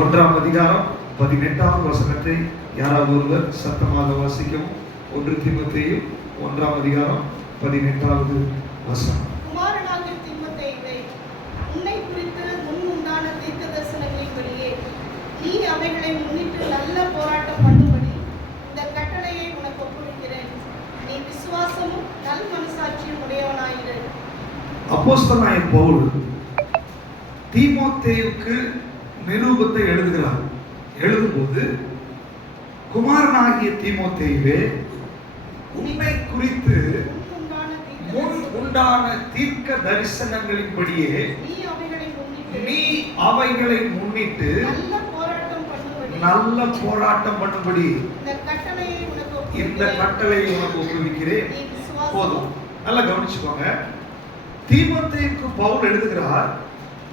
1ஆம் அதிகாரம் 18ஆம் வசனத்தை யாராவது ஒருவர் சத்தமாக வாசிக்கவும். 1 தீமோத்தேயு 1ஆம் அதிகாரம் 18வது வசனம். குமாரனாகிய தீமோத்தேயுவே, உன்னை குறித்து முன் உண்டான தீர்க்கதரிசனங்களின்படியே நீ அவைகளை முன்னிட்டு நல்ல போராட்டம் பண்ணும்படி இந்த கட்டளையை உனக்கு ஒப்புவிக்கிறேன். நீ விசுவாசமும் நல் மனசாட்சியும் உடையவனாயிரு. அப்போஸ்தலனாகிய பவுல் தீமோத்தேயுக்கு நிருபத்தை எழுதுகிறார். எழுதும்போது, குமாரனாகிய தீமோத்தேயுவே, உன்னை குறித்து முன் உண்டான தீர்க்க தரிசனங்களின்படியே நீ அவைகளை முன்னிட்டு நல்ல போராட்டம் பண்ணும்படி இந்த கட்டளையை உனக்கு ஒப்புவிக்கிறேன். போதும், நல்லா கவனிச்சுக்கோங்க. தீமோத்தேயுக்கு பவுல் எழுதுகிறார்,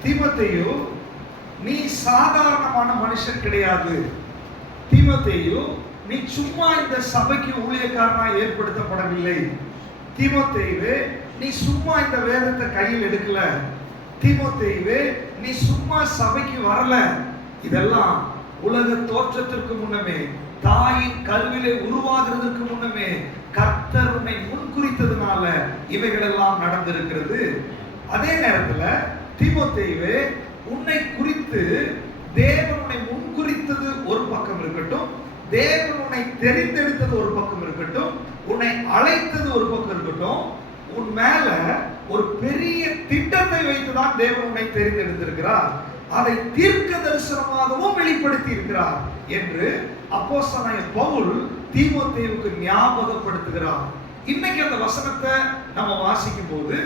தீமோத்தேயு, நீ சாதாரணமான மனுஷன் கிடையாது. தீமோத்தேயு, நீ சும்மா இந்த சபைக்கு ஊழியக்காரனாய் ஏற்படுத்தப்படவில்லை. தீமோத்தேயுவே, நீ சும்மா இந்த வேதத்தை கையில் எடுக்கல. தீமோத்தேயுவே, நீ சும்மா சபைக்கு வரல. இதெல்லாம் உலக தோற்றத்திற்கு முன்னமே, தாயின் கருவிலே உருவாகிறதுக்கு முன்னமே கர்த்தர் உன்னை முன்குறித்ததுனால இவைகளெல்லாம் நடந்திருக்கிறது. அதே நேரத்துல தீமோத்தேயுவே, உன்னை குறித்து தேவன் உன்னை முன்குறித்தது ஒரு பக்கம் இருக்கட்டும், தேவன் உன்னை தெரிந்தெடுத்தது ஒரு பக்கம் இருக்கட்டும், உன்னை அழைத்தது ஒரு பக்கம் இருக்கட்டும், உன் மேல ஒரு பெரிய திட்டத்தை வைத்துதான் தேவன் உன்னை தெரிந்தெடுத்திருக்கிறார். அதை தீர்க்க தரிசனமாகவும் வெளிப்படுத்தி இருக்கிறார் என்று அப்போஸ்தலனாகிய பவுல் தீமோத்தேயுவுக்கு ஞாபகப்படுத்துகிறார். இன்னைக்கு அந்த வசனத்தை நம்ம வாசிக்கும் போது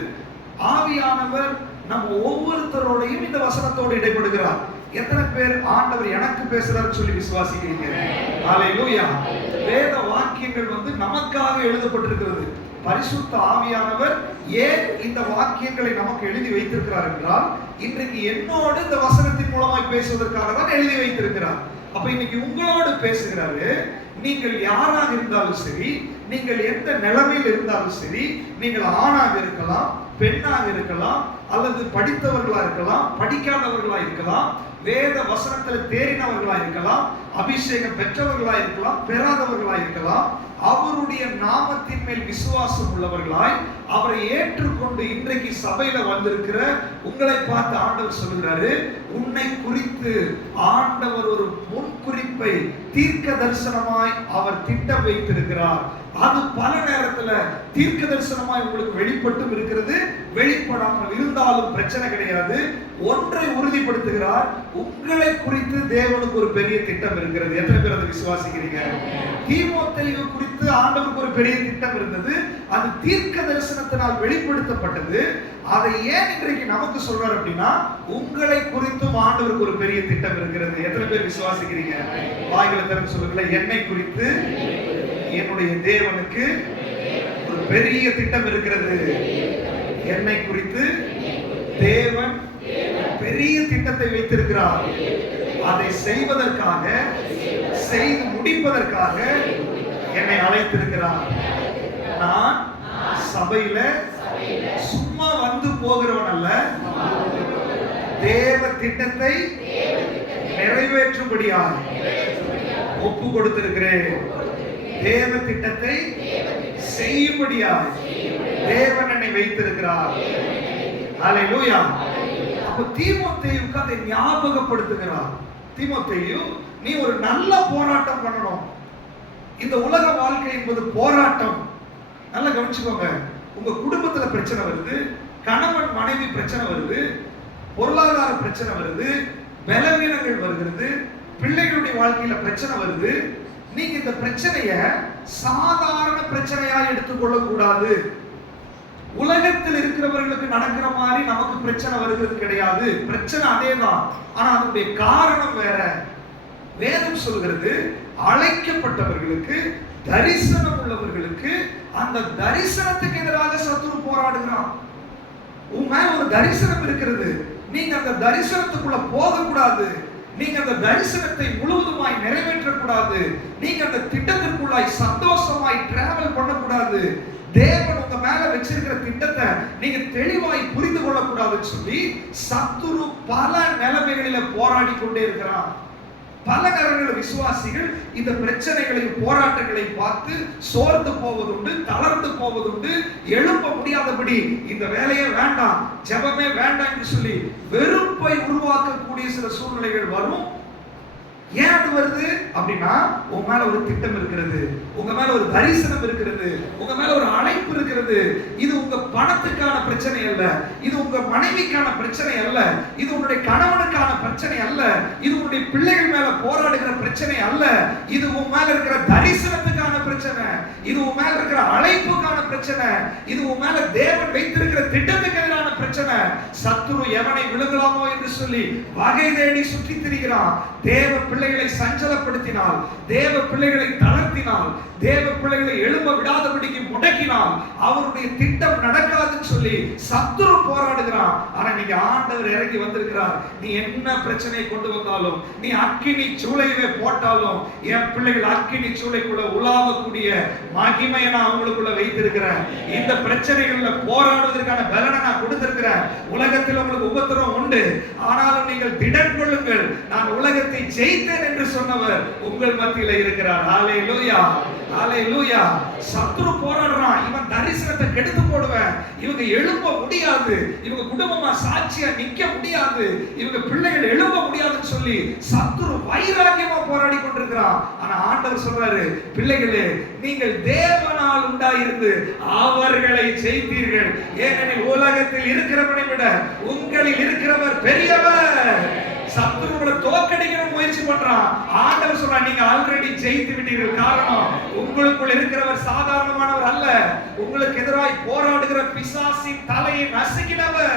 ஆவியானவர் நம்ம ஒவ்வொருத்தரோடையும் இந்த வசனத்தோடு இடைப்படுகிறார். எத்தனை பேர் ஆண்டவர் எனக்கு பேசுறாருன்னு சொல்லி விசுவாசிக்கிறீங்க? ஹல்லேலூயா. வேத வாக்கியங்கள் நமக்காக எழுதப்பட்டிருக்கிறது. பரிசுத்த ஆவியானவர் ஏன் இந்த வாக்கியங்களை நமக்கு எழுதி வைத்திருக்கிறார் என்றால், இன்றைக்கு என்னோடு இந்த வசனத்தின் மூலமாய் பேசுவதற்காக தான் எழுதி வைத்திருக்கிறார். அப்ப இன்னைக்கு உங்களோடு பேசுகிறாரு. நீங்கள் யாராக இருந்தாலும் சரி, நீங்கள் எந்த நிலைமையில் இருந்தாலும் சரி, நீங்கள் ஆணாக இருக்கலாம், பெண்ணாக இருக்கலாம், அல்லது படித்தவர்களா இருக்கலாம், படிக்காதவர்களா இருக்கலாம், வேத வசனத்தில் தேறினவர்களா இருக்கலாம், அபிஷேகம் பெற்றவர்களா இருக்கலாம், பெறாதவர்களா இருக்கலாம், அவருடைய நாமத்தின் மேல் விசுவாசம் உள்ளவர்களாய் அவரை ஏற்றுக்கொண்டு இன்றைக்கு சபையில வந்திருக்கிற உங்களை பார்த்து ஆண்டவர் சொல்கிறாரு, உன்னை குறித்து ஆண்டவர் ஒரு முன்குறிப்பை தீர்க்க தரிசனமாய் அவர் திட்டம் வைத்திருக்கிறார். அது பல நேரத்துல தீர்க்க தரிசனமாய் உங்களுக்கு வெளிப்பட்டும் இருக்கிறது, வெளிப்படாமல் இருந்தாலும் பிரச்சனை கிடையாது. ஒன்றை உறுதிப்படுத்துகிறார், உங்களை குறித்து தேவனுக்கு ஒரு பெரிய திட்டம் இருக்கிறது. எத்தனை பேர் அதை விசுவாசிக்கிறீங்க? தீமோத்தேயு குறித்து ஆண்டவருக்கு ஒரு பெரிய திட்டம் இருந்தது, அது தீர்க்க தரிசனத்தினால் வெளிப்படுத்தப்பட்டது. அதை ஏன் இன்றைக்கு நமக்கு சொல்றார் அப்படின்னா, உங்களை குறித்தும் ஆண்டவருக்கு ஒரு பெரிய திட்டம் இருக்கிறது. எத்தனை பேர் விசுவாசிக்கிறீங்க? வாய்களை திறந்து சொல்லுங்களேன். என்னை குறித்து என்னுடைய தேவனுக்கு ஒரு பெரிய திட்டம் இருக்கிறது. என்னை குறித்து தேவன் பெரிய திட்டத்தை வைத்திருக்கிறார். அதை செய்வதற்காக, செய்து முடிப்பதற்காக என்னை அழைத்திருக்கிறார். நான் சபையில சும்மா வந்து போகிறவன் அல்ல, தேவ திட்டத்தை நிறைவேற்றும்படியாக ஒப்பு கொடுத்திருக்கிறேன். தேவ திட்டத்தை செய்யும்படியாக தேவன் என்னை வைத்திருக்கிறார். ஹல்லேலூயா. அப்ப தீமோத்தேயுவுக்கு அதை ஞாபகப்படுத்துகிறார். தீமோத்தேயு, நீ ஒரு நல்ல போராட்டம் பண்ணணும். இந்த உலக வாழ்க்கை என்பது போராட்டம். நல்லா கவனிச்சுக்கோங்க. உங்க குடும்பத்துல பிரச்சனை வருது, கணவன் மனைவி பிரச்சனை வருது, பொருளாதார பிரச்சனை வருது, பலவீனங்கள் வருகிறது, பிள்ளைகளுடைய வாழ்க்கையில பிரச்சனை வருது. நீங்க இந்த பிரச்சனைய சாதாரண பிரச்சனையா எடுத்துக்கொள்ள கூடாது. உலகத்தில் இருக்கிறவர்களுக்கு நடக்கிற மாதிரி நமக்கு பிரச்சனை வருகிறது கிடையாது. பிரச்சனை அதேதான், ஆனா அதனுடைய காரணம் வேற. வேதம் சொல்கிறது, அழைக்கப்பட்டவர்களுக்கு, தரிசனம் உள்ளவர்களுக்கு அந்த தரிசனத்துக்கு எதிராக சத்துரு போராடுகிறான். உன் மேல ஒரு தரிசனம் இருக்கிறது, நீங்க அந்த தரிசனத்துக்குள்ள போக கூடாது. நீங்க அந்த தரிசனத்தை முழுவதுமாய் நிறைவேற்றக்கூடாது. நீங்க அந்த திட்டத்திற்குள்ளாய் சந்தோஷமாய் டிராவல் பண்ணக்கூடாது. தேவன் உங்க மேல வச்சிருக்கிற திட்டத்தை நீங்க தெளிவாய் புரிந்து கொள்ளக்கூடாதுன்னு சொல்லி சத்துரு பல நிலைமைகளில போராடி கொண்டே இருக்கிறான். பல நேரங்களில் விசுவாசிகள் இந்த பிரச்சனைகளையும் போராட்டங்களையும் பார்த்து சோர்ந்து போவதுண்டு, தளர்ந்து போவதுண்டு, எழும்ப முடியாதபடி இந்த வேலையே வேண்டாம், ஜெபமே வேண்டாம் என்று சொல்லி வெறுப்பை உருவாக்கக்கூடிய சில சூழ்நிலைகள் வரும். ஏன் அது வருது அப்படின்னா, உங்க மேல ஒரு திட்டம் இருக்கிறது, உங்க மேல ஒரு தரிசனம் இருக்கிறது, உங்க மேல ஒரு அழைப்பு இருக்கிறது. இது உங்க பணத்துக்கான பிரச்சனை அல்ல, இது உங்க மனைவிக்கான பிரச்சனை அல்ல, இது உங்களுடைய கணவனுக்கான பிரச்சனை அல்ல, இது உங்களுடைய பிள்ளைகள் மேல போராடுகிற பிரச்சனை அல்ல, இது உங்க மேல இருக்கிற தரிசனத்துக்கான பிரச்சனை, இது உங்க மேல இருக்கிற அழைப்புக்கான பிரச்சனை, இது உங்க மேல தேவன் வைத்திருக்கிற திட்டத்துக்கு எதிரான பிரச்சனை. சத்துரு எவனை விழுங்கலாமோ என்று சொல்லி வகை தேடி சுற்றி திரிகிறான். தேவ பிள்ளைகளை சஞ்சலப்படுத்தினால், தேவ பிள்ளைகளை தளர்த்தினால், தேவ பிள்ளைகளை எழும்ப விடாதபடிக்கு முடக்கினால் அவருடைய திட்டம் நடக்காதுன்னு சொல்லி சத்துரு போராடுகிறான். ஆனா நீங்க ஆண்டவர் இறங்கி வந்திருக்கிறார். நீ என்ன பிரச்சனையை கொண்டு வந்தாலும், நீ அக்கினி சூளையவே போட்டாலும், என் பிள்ளைகள் அக்கினி சூளைக்குள்ள உலாவக்கூடிய மகிமையை நான் அவங்களுக்குள்ள வைத்திருக்கிறேன். இந்த பிரச்சனைகள்ல போராடுவதற்கான பலனை நான் கொடுத்திருக்கிறேன். உலகத்தில் உங்களுக்கு உபத்திரம் உண்டு, ஆனாலும் நீங்கள் திடன் கொள்ளுங்கள், நான் உலகத்தை ஜெயித்தேன் என்று சொன்னவர் உங்கள் மத்தியில இருக்கிறார். ஹalleluya, ஹalleluya. சத்துரு போராடுறான், இவன் தரிசனத்தை கெடுத்து போடுவேன், இவங்க எழும்ப முடியாது, இவங்க குடும்பமா சாட்சியா நிக்க முடியாது, இவங்க பிள்ளைகள் எழும்ப முடியாதுன்னு சொல்லி சத்துரு வைராக்கியமா போராடி கொண்டிருக்கிறான். ஆனா ஆண்டவர் சொல்றாரு, பிள்ளைகளே நீங்கள் தேவனால் உண்டாயிருந்து அவர்களை ஜெயித்தீர்கள். ஏனெனில் உலகத்தில் இருக்கிறவனை விட உங்களில் இருக்கிறவர் பெரியவர். சத்துருவை தோற்கடிக்கிற முயற்சி பண்றான். ஆண்டவர் சொல்றான், நீங்க ஆல்ரெடி ஜெயித்து விட்டீர்கள். காரணம், உங்களுக்குள் இருக்கிறவர் சாதாரணமானவர் அல்ல. உங்களுக்கு எதிராய் போராடுகிற பிசாசின் தலையை நசுக்கினவர்,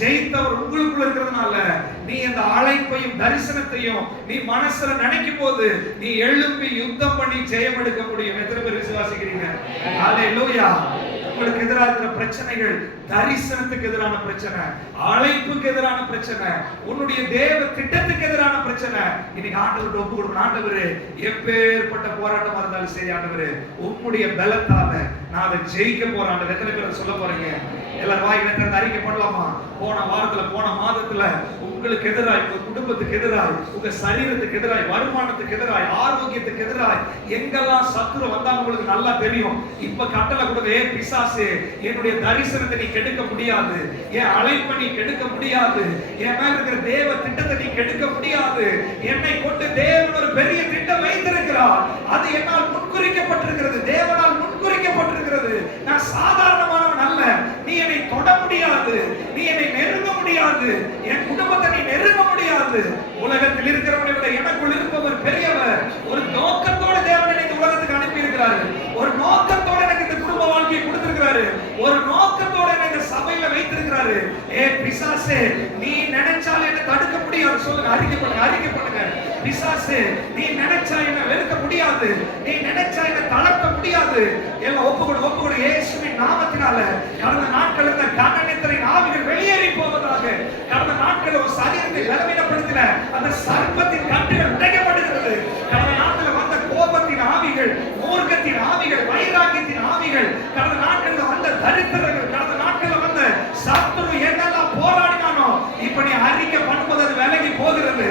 ஜெயித்தவர் உங்களுக்குள்ள இருக்கிறதுனால நீ அந்த அழைப்பையும் தரிசனத்தையும் நீ மனசுல நினைக்கும் போது நீ எழும்பி யுத்தம் பண்ணி ஜெயம் எடுக்க முடியும். எத்தனை பேர் விசுவாசிக்கிறீங்க? ஹalleluya. உங்களுக்கு எதிராக இருக்கிற பிரச்சனைகள் தரிசனத்துக்கு எதிரான பிரச்சனை, அழைப்புக்கு எதிரான பிரச்சனை, உன்னுடைய தேவ திட்டத்துக்கு எதிரான பிரச்சனை. இன்னைக்கு ஆண்டவர்கிட்ட ஒப்பு கொடுக்கணும். ஆண்டவரே, எப்பேற்பட்ட போராட்டமா இருந்தாலும் சரி ஆண்டவரே, உம்முடைய பலத்தால நான் அதை ஜெயிக்க போறேன். எத்தனை பேர் சொல்ல போறீங்க? எல்லாரும் வாய் நேரத்தை அறிக்கை பண்ணலாமா? போன வாரத்துல, போன மாதத்துல உங்களுக்கு எதிராய், உங்க குடும்பத்துக்கு எதிராய், உங்க சரீரத்துக்கு எதிராய், வருமானத்துக்கு எதிராய், ஆரோக்கியத்துக்கு எதிராய் எங்கெல்லாம் சத்துரு வந்தாங்க உங்களுக்கு நல்லா தெரியும். இப்ப கட்டளை கொடுங்க, ஏ பிசாசு, என்னுடைய தரிசனத்தை நீ கெடுக்க முடியாது, என் அழைப்பை நீ கெடுக்க முடியாது, என் மேல இருக்கிற தேவ திட்டத்தை நீ கெடுக்க முடியாது. என்னை கொண்டு தேவன் ஒரு பெரிய திட்டம் வைத்திருக்கிறார். அது என்னால் முன்குறிக்கப்பட்டிருக்கிறது, தேவனால் முன்குறிக்கப்பட்டிருக்கிறது. நான் சாதாரணமானவன் அல்ல. நீ என்னை தொட முடியாது, நீ என்னை நெருங்க முடியாது, என் குடும்பத்தை நீ நெருங்க முடியாது. உலகத்தில் இருக்கிறவனை விட எனக்குள் இருப்பவர் பெரியவர். ஒரு நோக்கத்தோட தேவன் இந்த உலகத்துக்கு அனுப்பி இருக்கிறாரு. ஒரு நோக்கத்தோட எனக்கு இந்த குடும்ப வாழ்க்கையை கொடுத்திருக்கிறாரு. ஒரு நோக்கத்தோட என்னை இந்த சபையில வைத்திருக்கிறாரு. ஏ பிசாசே, நீ நினைச்சாலே என்ன தடுக்க முடியாது. சொல்லுங்க, அறிக்கை பண்ணுங்க, அறிக்கை பண்ணுங்க. பிசாசே, நீ நினைச்சா என்ன வெறுக்க முடியாது, நீ நினைச்சா என்ன தளர்த்த முடியாது. எல்லாம் ஒப்புக்கொடு, ஒப்புக்கொடு. இயேசுவின் நாமத்தினால கடந்த நாட்கள் இந்த கண்ணனித்தரின் ஆவிகள் வெளியேறி போவதாக. கடந்த நாட்கள் ஒரு சரீரத்தை பலவீனப்படுத்தின அந்த சர்ப்பத்தின் கட்டுகள் உடைக்கப்படுகிறது. கடந்த நாட்கள் வந்த கோபத்தின் ஆவிகள், மூர்க்கத்தின் ஆவிகள், வைராக்கியத்தின் ஆவிகள், கடந்த நாட்களில் வந்த தரித்திரங்கள், கடந்த நாட்களில் வந்த சத்துரு என்னெல்லாம் போராடினானோ இப்ப நீ அறிக்கை பண்ணும்போது அது விலகி போகிறது.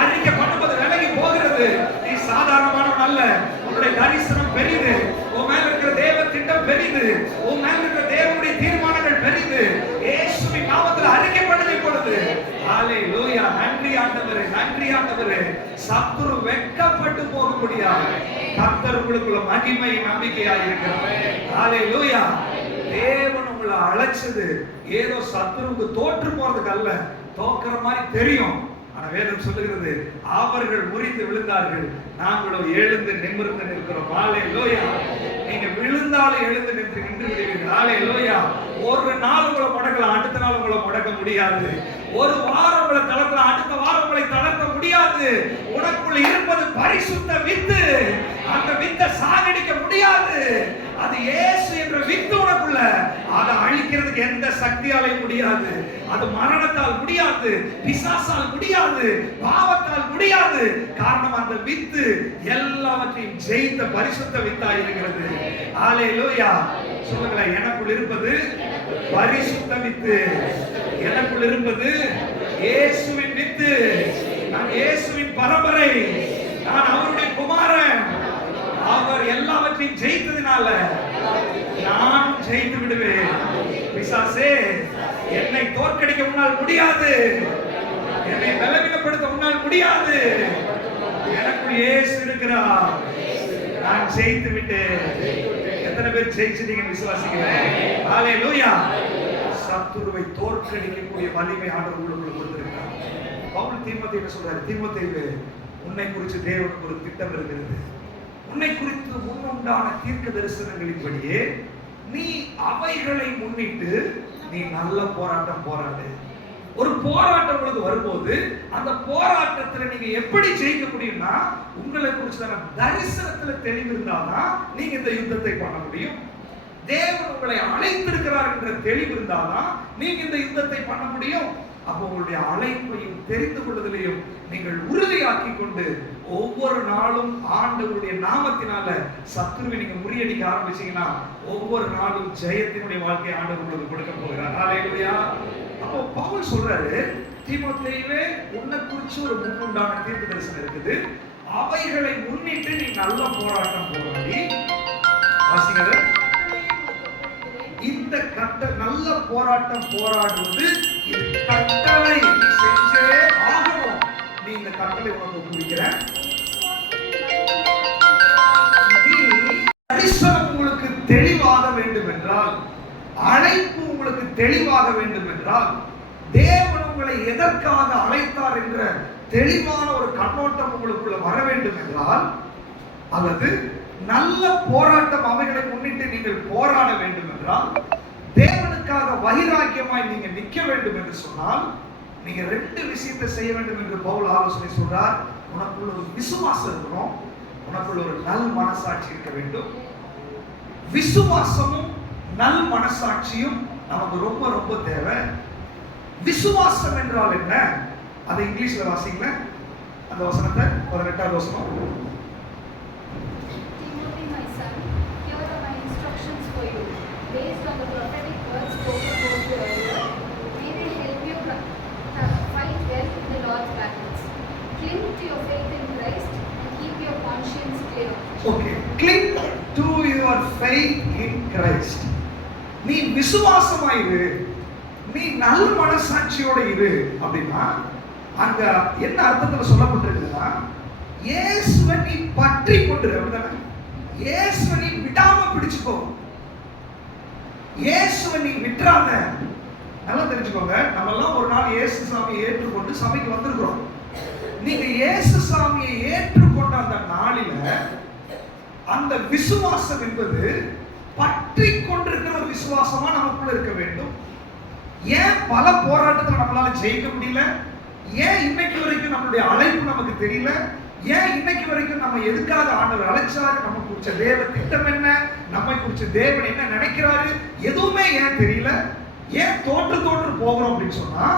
அறிக்கை பண்ணும்போது விலகி போகிறது. நீ சாதாரணமானவன் அல்ல. உன்னுடைய தரிசனம் பெரிது, உன் மேல இருக்கிற தேவ திட்டம் பெரிது, உன் மேல இருக்கிற தேவனுடைய தீர்மானங்கள் பெரிது. இயேசுவின் நாமத்தில் அறிக்கை பண்ணுங்க இப்பொழுது. ஹalleluya. நன்றி ஆண்டவரே, நன்றி ஆண்டவரே. சத்துரு வெட்கப்பட்டு போக முடியாது. கர்த்தர் உங்களுக்குள்ள மகிமை நம்பிக்கையாக இருக்கிறார். ஹalleluya. தேவன் உங்களை அழைச்சது ஏதோ சத்துருவுக்கு தோற்று போறதுக்கு அல்ல. தோக்கிற மாதிரி தெரியும், ஆனா வேதம் சொல்லுகிறது, அவர்கள் முறிந்து விழுந்தார்கள், நாங்களோ எழுந்து நிமிர்ந்து நிற்கிறோம். ஹalleluya. நீங்க விழுந்தாலும் எழுந்து நின்று விடுவீர்கள். ஹalleluya. ஒரு நாள் உங்களை முடக்கலாம், அடுத்த நாள் உங்களை முடக்க முடியாது. ஒரு வாரம் உங்களை தளர்த்தலாம், அடுத்த வாரம் உங்களை தளர்த்த முடியாது. உனக்குள்ள இருப்பது பரிசுத்த வித்து. அந்த வித்தை சாகடிக்க முடியாது. அது இயேசு என்ற வித்து உனக்குள்ள. அதை அழிக்கிறதுக்கு எந்த சக்தியாலே முடியாது. அது மரணத்தால் முடியாது, பிசாசால் முடியாது, பாவத்தால் முடியாது. முடியாது. காரணம் அந்த வித்து எல்லாவற்றையும் ஜெயித்த பரிசுத்த வித்தா இருக்கிறது. ஹalleluya. சொல்லுங்களேன், எனக்குள் இருப்பது பரிசுத்த வித்து, எனக்குள் இருப்பது இயேசுவின் வித்து, நான் இயேசுவின் பரம்பரை, நான் அவருடைய குமாரன். அவர் எல்லாவற்றையும் ஜெயித்ததினால நான் ஜெயித்து விடுவேன். பிசாசே, என்னை தோற்கடிக்க உன்னால் முடியாது, என்னை பலவீனப்படுத்த உன்னால் முடியாது. எனக்குள் இயேசு இருக்கிறார், நான் ஜெயித்து விட்டேன். எத்தனை பேர் ஜெயிச்சிட்டீங்க விசுவாசிக்கிறேன்? ஹalleluya. சத்துருவை தோற்கடிக்கக்கூடிய வலிமை ஆண்டவர் உங்களுக்கு கொடுத்திருக்கிறார். பவுல் தீமோத்தேயுவை சொல்றாரு, தீமோத்தேயுவே, உன்னை குறித்து தேவனுக்கு ஒரு திட்டம் இருக்கிறது. உன்னை குறித்து முன்னுண்டான தீர்க்க தரிசனங்களின்படியே நீ அவைகளை முன்னிட்டு நீ நல்ல போராட்டம் போராடு. ஒரு போராட்டம் உங்களுக்கு வரும்போது அந்த போராட்டத்துல நீங்க எப்படி ஜெயிக்க முடியும்னா, உங்களை குறிச்சான தரிசனத்துல தெளிவு இருந்தாதான் நீங்க இந்த யுத்தத்தை பண்ண முடியும். தேவன் உங்களை அழைத்திருக்கிறார் என்ற தெளிவு இருந்தாதான் நீங்க இந்த யுத்தத்தை பண்ண முடியும். அப்போ உங்களுடைய அழைப்பையும் தெரிந்து கொள்வதிலையும் நீங்கள் உறுதியாக்கி கொண்டு ஒவ்வொரு நாளும் ஆண்டவருடைய நாமத்தினால சத்துருவை நீங்க முறியடிக்க ஆரம்பிச்சீங்கன்னா ஒவ்வொரு நாளும் ஜெயத்தினுடைய வாழ்க்கை ஆண்டவர் உங்களுக்கு கொடுக்க போகிறார். ஹalleluya. அப்போ பவுல் சொல்றாரு, தீமோத்தேயுவே, உன்னை குறித்து ஒரு முன்னுண்டான தீர்க்க தரிசனம் இருக்குது. அவைகளை முன்னிட்டு நீ நல்ல போராட்டம் போராடி வாசிங்க. இந்த நல்ல போராட்டம் போராடுவது இது கட்டளை, நீ செஞ்சே ஆகணும். நீ இந்த கட்டளை உனக்கு குறிக்கிறேன். நீ தரிசனம் உங்களுக்கு தெளிவாக வேண்டும் என்றால், அழைப்பு உங்களுக்கு தெளிவாக வேண்டும் என்றால், தேவன் உங்களை எதற்காக அழைத்தார் என்ற தெளிவான ஒரு கண்ணோட்டம் உங்களுக்குள்ள வர வேண்டும் என்றால், அல்லது நல்ல போராட்டம் அவைகளை முன்னிட்டு நீங்கள் போராட வேண்டும் என்றால், தேவனுக்காக வைராக்கியமாய் நீங்க நிற்க வேண்டும் என்று சொன்னால், நீங்க ரெண்டு விஷயத்தை செய்ய வேண்டும் என்று பவுல் ஆலோசனை சொல்றார். உனக்குள்ள ஒரு விசுவாசம் இருக்கணும், உனக்குள்ள ஒரு நல் மனசாட்சி இருக்க வேண்டும். விசுவாசமும் நல் மனசாட்சியும் நமக்கு ரொம்ப ரொம்ப தேவை. விசுவாசம் என்றால் என்ன? அதை இங்கிலீஷ்ல வாசிங்க அந்த வசனத்தை, 18வது வசனம். Based on the prophetic words spoken about you earlier, may they help you fight well in the Lord's battles. Cling to your faith in Christ and keep your conscience clear. Okay, cling to your faith in Christ. நீ விசுவாசமாயிரு, நீ நல்ல மனசாட்சியோட இரு. அப்படின்னா அங்க என்ன அர்த்தத்துல சொல்லப்பட்டிருக்குன்னா, இயேசுவை நீ பற்றி கொண்டு, அப்படிதானே? இயேசுவை நீ விடாம பிடிச்சுக்கோ, இயேசுவை நீ விட்டுறாத. நல்லா தெரிஞ்சுக்கோங்க, நம்ம எல்லாம் ஒரு நாள் இயேசு சாமியை ஏற்றுக்கொண்டு சபைக்கு வந்திருக்கிறோம். நீங்க இயேசு சாமியை ஏற்றுக்கொண்ட அந்த நாளில அந்த விசுவாசம் என்பது பற்றி கொண்டிருக்கிற ஒரு விசுவாசமா நமக்குள்ள இருக்க வேண்டும். ஏன் பல போராட்டத்தில் நம்மளால ஜெயிக்க முடியல? ஏன் இன்னைக்கு வரைக்கும் நம்மளுடைய அழைப்பு நமக்கு தெரியல? ஏன் இன்னைக்கு வரைக்கும் நம்ம எதுக்காக ஆண்டவர் அழைச்சாரு, நம்ம குறிச்ச தேவ திட்டம் என்ன, நம்மை குறிச்ச தேவன் என்ன நினைக்கிறாரு, எதுவுமே ஏன் தெரியல? ஏன் தோற்று போகிறோம் அப்படின்னு சொன்னா,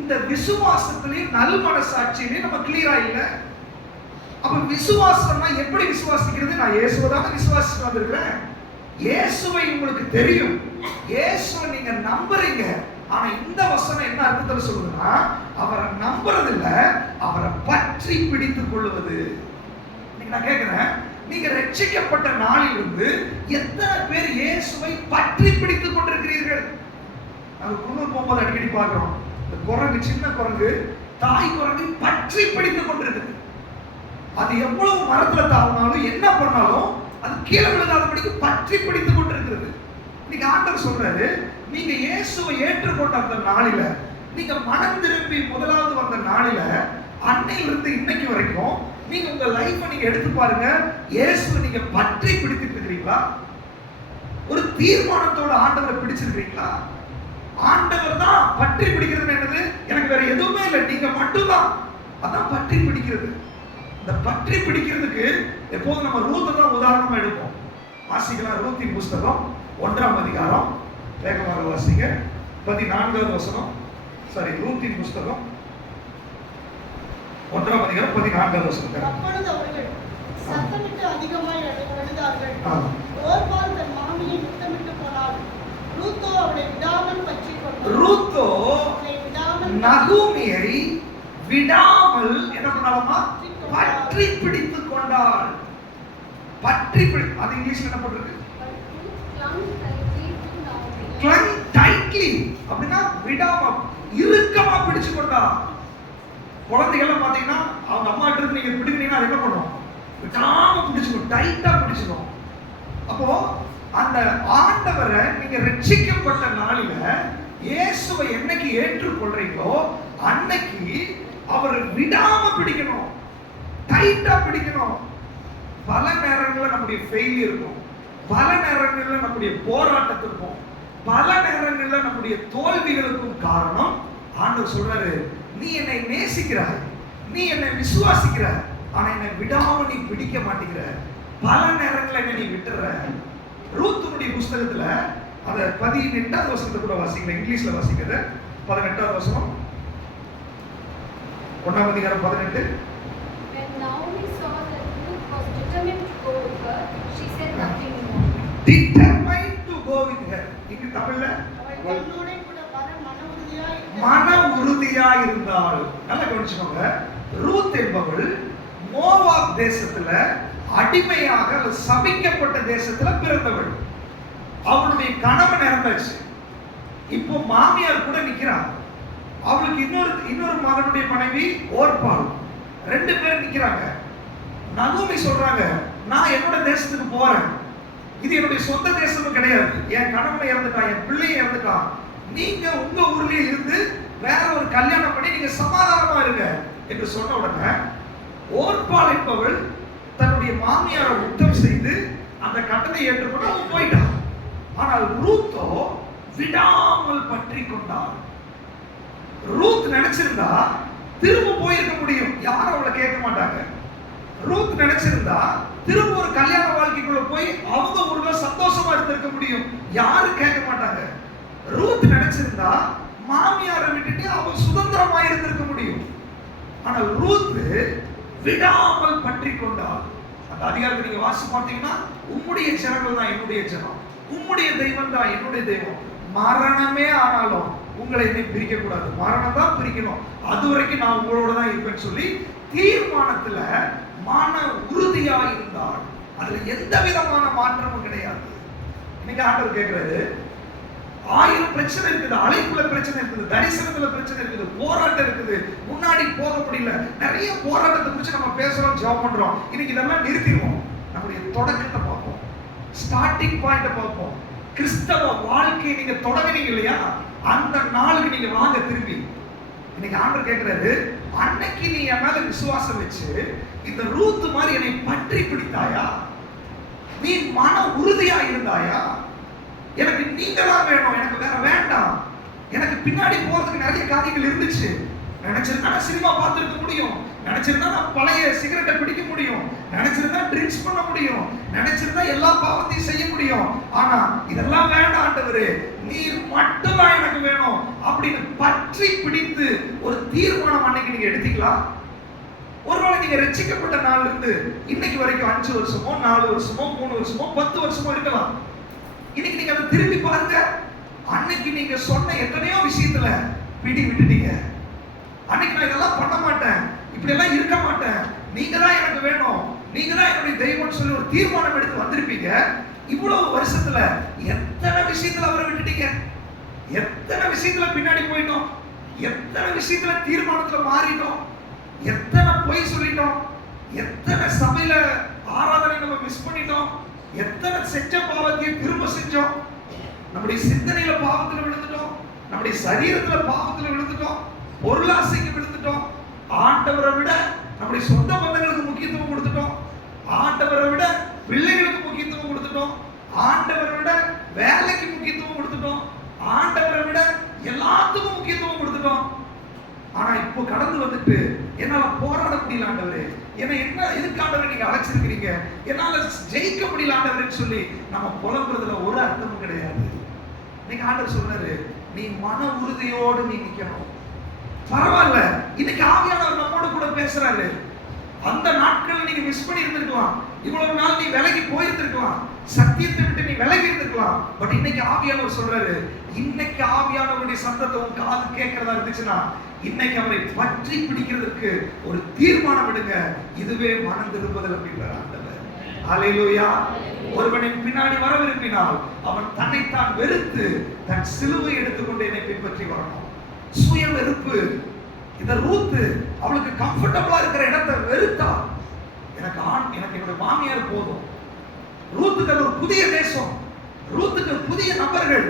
இந்த விசுவாசத்திலையும் நல் மனசாட்சியிலையும் நம்ம கிளியரா இல்ல. அப்ப விசுவாசம்னா எப்படி விசுவாசிக்கிறது? நான் இயேசுவை தான் விசுவாசிச்சு வந்திருக்கிறேன். இயேசுவை உங்களுக்கு தெரியும், இயேசுவை நீங்க நம்புறீங்க. ஆனா இந்த வசனம் என்ன அர்த்தத்துல சொல்லுதுன்னா, அவரை நம்புறது இல்ல, அவரை பற்றி பிடித்துக் கொள்வது. நான் கேட்கிறேன், நீங்க ரட்சிக்கப்பட்ட நாளிலிருந்து எத்தனை பேர் இயேசுவை பற்றி பிடித்துக் கொண்டிருக்கிறீர்கள்? நாங்க குன்னூர் போகும்போது அடிக்கடி பார்க்கிறோம், இந்த குரங்கு, சின்ன குரங்கு தாய் குரங்கை பற்றி பிடித்துக் கொண்டிருக்கு. அது எவ்வளவு மரத்துல தாவினாலும் என்ன பண்ணாலும் அது கீழே விழுகாதபடிக்கு பற்றி பிடித்துக் கொண்டிருக்கிறது. இன்னைக்கு ஆண்டவர் சொல்றாரு, நீங்க இயேசுவை ஏற்றுக்கொண்ட அந்த நாளில, நீங்க மனம் திரும்பி முதலாவது வந்த நாளில, அன்னையிலிருந்து இன்னைக்கு வரைக்கும் நீங்க உங்க லைஃபை நீங்க எடுத்து பாருங்க. இயேசுவை நீங்க பற்றி பிடித்துட்டு இருக்கிறீங்களா? ஒரு தீர்மானத்தோட ஆண்டவரை பிடிச்சிருக்கீங்களா? ஆண்டவர் தான் பற்றி பிடிக்கிறது. என்னது? எனக்கு வேற எதுவுமே இல்லை, நீங்க மட்டும்தான். அதான் பற்றி பிடிக்கிறது. இந்த பற்றி பிடிக்கிறதுக்கு எப்போதும் நம்ம ரூத்தை தான் உதாரணமா எடுப்போம். வாசிக்கலாம், ரூத்தின் புஸ்தகம் 1ஆம் அதிகாரம், வேகமாக வாசிங்க, 14வது வசனம். சாரி, ரூத்தின் புஸ்தகம் 1ஆம் அதிகாரம் 14ஆம் வசனம். அப்பொழுது அவர்கள் சத்தமிட்டு அதிகமாய் அழுதார்கள். ஓர்பாள் தன் மாமியை முத்தமிட்டு போனாள். ரூத்தோ அவளை விடாமல் பற்றிக் கொண்டாள். ரூத்தோ நகோமியை விடாமல் என்ன பண்ணாலமா பற்றி பிடித்துக் கொண்டாள். பற்றி பிடி, அது இங்கிலீஷ்ல என்ன போட்டிருக்கு? clung tightly. அப்படின்னா விடாம இறுக்கமா பிடிச்சு கொண்டா. குழந்தைகள் பாத்தீங்கன்னா அவங்க அம்மா கிட்ட இருந்து நீங்க பிடிக்கிறீங்கன்னா அது என்ன பண்ணும்? விடாம பிடிச்சுக்கணும், டைட்டா பிடிச்சுக்கணும். அப்போ அந்த ஆண்டவரை நீங்க ரட்சிக்கப்பட்ட நாளில இயேசுவை என்னைக்கு ஏற்றுக்கொள்றீங்களோ அன்னைக்கு அவரை விடாம பிடிக்கணும், டைட்டா பிடிக்கணும். பல நேரங்களில் நம்முடைய ஃபெயிலியர் இருக்கும், பல நேரங்களில் நம்முடைய போராட்டத்திற்கும், பல நேரங்களில் நம்முடைய தோல்விகளுக்கும் காரணம் ஆண்டவர் சொல்றாரு, நீ என்னை நேசிக்கிறாய், நீ என்னை விசுவாசிக்கிறாய், ஆனா என்னை விடாம நீ பிடிக்க மாட்டேங்கிற. பல நேரங்களில் என்ன நீ விட்டுற. ரூத்துனுடைய புஸ்தகத்துல அத 18ஆவது வசனத்தை கூட வாசிங்க, இங்கிலீஷ்ல வாசிக்கிறது. 18ஆவது வசனம், 1ஆம் அதிகாரம் 18. When Naomi saw that Ruth was determined to go with her, she said nothing more. Determined to go with her. இங்க தமிழ்ல அவள் தன்னோட கூட வர மன உறுதியாய் இருந்தாள். நல்லா கவனிச்சுக்கோங்க. ரூத் என்பவள் மோவாப் தேசத்துல அடிமையாக சபிக்கப்பட்ட தேசத்துல பிறந்தவள். அவளுடைய கணவன் இறந்தாச்சு. இப்போ மாமியார் கூட நிக்கிறார். அவளுக்கு இன்னொரு மகனுடைய மனைவி ஓர்பாள், 2 பேர் நிக்கிறாங்க. நகோமி சொல்றாங்க, நான் என்னோட தேசத்துக்கு போறேன், இது என்னுடைய சொந்த தேசமும் கிடையாது, என் கணவன் இறந்துட்டான், என் பிள்ளையை இறந்துட்டான், நீங்க உங்க ஊர்லயே இருந்து வேற ஒரு கல்யாணம் பண்ணி நீங்க சமாதானமா இருங்க என்று சொன்ன உடனே ஓர்பாள் என்பவள் தன்னுடைய மாமியாரை யுத்தம் செய்து அந்த கட்டளை ஏற்றுக்கொண்டு அவன் போயிட்டான். ஆனால் ரூத்தோ விடாமல் பற்றி கொண்டாள். ரூத் நினைச்சிருந்தா திரும்ப போயிருக்க முடியும், யாரும் அவளை கேட்க மாட்டாங்க. ரூத் நினைச்சிருந்தா திரும்ப ஒரு கல்யாண வாழ்க்கைக்குள்ள போய் அவங்க ஊர்ல சந்தோஷமா இருந்திருக்க முடியும், யாரும் கேட்க மாட்டாங்க. ரூத் நினைச்சிருந்தா மாமியாரை விட்டுட்டு அவ சுதந்திரமா இருந்திருக்க முடியும். ஆனால் ரூத் விடாமல் பற்றி கொண்டாள். அந்த அதிகாரத்தை நீங்க வாசி பார்த்தீங்கன்னா, உம்முடைய ஜனங்கள் தான் என்னுடைய ஜனம், உம்முடைய தெய்வம் தான் என்னுடைய தெய்வம், மரணமே ஆனாலும் உங்களை என்னை பிரிக்க கூடாது, மரணம் தான் பிரிக்கணும், அது வரைக்கும் நான் உங்களோட தான் இருப்பேன்னு சொல்லி தீர்மானத்துல மன உறுதியா இருந்தாள். அதுல எந்த விதமான மாற்றமும் கிடையாது. இன்னைக்கு ஆண்டவர் கேட்கிறாரு, 1000 பிரச்சனை இருக்குது, அழைப்புல பிரச்சனை இருக்குது, தரிசனத்துல பிரச்சனை இருக்குது, போராட்டம் இருக்குது, முன்னாடி போக முடியல, நிறைய போராட்டத்தை குறித்து நம்ம பேசுறோம், ஜெபம் பண்றோம். இன்னைக்கு இதெல்லாம் நிறுத்திடுவோம், நம்முடைய தொடக்கத்தை பார்ப்போம், ஸ்டார்டிங் பாயிண்ட பார்ப்போம். கிறிஸ்தவ வாழ்க்கையை நீங்க தொடங்கினீங்க இல்லையா, அந்த நாளுக்கு நீங்க வாங்க திரும்பி. இன்னைக்கு ஆண்டவர் கேட்கிறாரு, அன்னைக்கு நீ என் மேல விசுவாசம் வச்சு இந்த ரூத் மாதிரி என்னை பற்றி பிடித்தாயா, நீ மன உறுதியா இருந்தாயா, எனக்கு நீங்க தான் வேணும், எனக்கு வேற வேண்டாம், எனக்கு பின்னாடி போறதுக்கு நிறைய காரியங்கள் இருந்துச்சு, நினைச்சிருந்தா நான் சினிமா பார்த்துருக்க முடியும், நினைச்சிருந்தா நான் பழைய சிகரெட்டை பிடிக்க முடியும், நினைச்சிருந்தா ட்ரிங்க்ஸ் பண்ண முடியும், நினைச்சிருந்தா எல்லா பாவத்தையும் செய்ய முடியும், ஆனா இதெல்லாம் வேண்டாம் ஆண்டவரே, நீர் மட்டும்தான் எனக்கு வேணும் அப்படின்னு பற்றி பிடித்து ஒரு தீர்மானம் அன்னைக்கு நீங்க எடுத்தீங்களா? ஒருவேளை நீங்க ரட்சிக்கப்பட்ட நாள்ல இருந்து இன்னைக்கு வரைக்கும் 5 வருஷமோ 4 வருஷமோ 3 வருஷமோ 10 வருஷமோ இருக்கலாம். இன்னைக்கு நீங்க அதை திரும்பி பாருங்க. அன்னைக்கு நீங்க சொன்ன எத்தனையோ விஷயத்துல பிடி விட்டுட்டீங்க. அன்னைக்கு நான் இதெல்லாம் பண்ண மாட்டேன், இப்படி எல்லாம் இருக்க மாட்டேன், நீங்க தான் எனக்கு வேணும், நீங்க தான் என்னுடைய தெய்வம்னு சொல்லி ஒரு தீர்மானம் எடுத்து வந்திருப்பீங்க. இவ்வளவு வருஷத்துல எத்தனை விஷயத்துல அவரை விட்டுட்டீங்க, எத்தனை விஷயத்துல பின்னாடி போயிட்டோம், எத்தனை விஷயத்துல தீர்மானத்துல மாறிட்டோம், எத்தனை பொய் சொல்லிட்டோம், எத்தனை சபையில ஆராதனை நம்ம மிஸ் பண்ணிட்டோம், எத்தனை செஞ்ச பாவத்தையும் திரும்ப செஞ்சோம், நம்முடைய சிந்தனையில பாவத்துல விழுந்துட்டோம், நம்முடைய சரீரத்துல பாவத்துல விழுந்துட்டோம், பொருளாசைக்கு விழுந்துட்டோம், ஆண்டவரை விட நம்முடைய சொந்த பந்தங்களுக்கு முக்கியத்துவம் கொடுத்துட்டோம், ஆண்டவரை விட பிள்ளைகளுக்கு முக்கியத்துவம் கொடுத்துட்டோம், ஆண்டவரை விட வேலைக்கு முக்கியத்துவம் கொடுத்துட்டோம், ஆண்டவரை விட எல்லாத்துக்கும் முக்கியத்துவம் கொடுத்துட்டோம். ஆனா இப்போ கடந்து வந்துட்டு என்னால போராட முடியல ஆண்டவரே, என்ன எதுக்கு ஆண்டவரே நீங்க அழைச்சிருக்கிறீங்க, என்னால ஜெயிக்க முடியல ஆண்டவரேன்னு சொல்லி நம்ம புலம்புறதுல ஒரு அர்த்தமும் கிடையாது. நீங்க ஆண்டவர் சொல்றாரு, நீ மன உறுதியோடு நீ நிக்கணும், பரவாயில்ல, இன்னைக்கு ஆவியானவர் நம்மோடு கூட பேசுறாரு. அந்த நாட்கள் நீங்க மிஸ் பண்ணி இருந்திருக்கலாம், இவ்வளவு நாள் நீ விலகி போயிருந்திருக்கலாம், சத்தியத்தை விட்டு நீ விலகி இருந்திருக்கலாம். பட் இன்னைக்கு ஆவியானவர் சொல்றாரு, இன்னைக்கு ஆவியானவருடைய சத்தத்தை உன் காது கேட்கிறதா இருந்துச்சுன்னா இன்னைக்கு அவரை பற்றி பிடிக்கிறதுக்கு ஒரு தீர்மானம் எடுங்க. இதுவே மனம் திரும்புதல் அப்படின்றார் ஆண்டவர். ஹல்லேலூயா. ஒருவனின் பின்னாடி வர விரும்பினால் அவன் தன்னைத்தான் வெறுத்து தன் சிலுவை எடுத்துக்கொண்டு என்னை பின்பற்றி வரணும். சுய வெறுப்பு. இந்த ரூத் அவளுக்கு கம்ஃபர்டபிளா இருக்கிற இடத்தை வெறுத்தா. எனக்கு என்னுடைய மாமியார் போதும். ரூத்துக்கு ஒரு புதிய தேசம், ரூத்துக்கு புதிய நபர்கள்.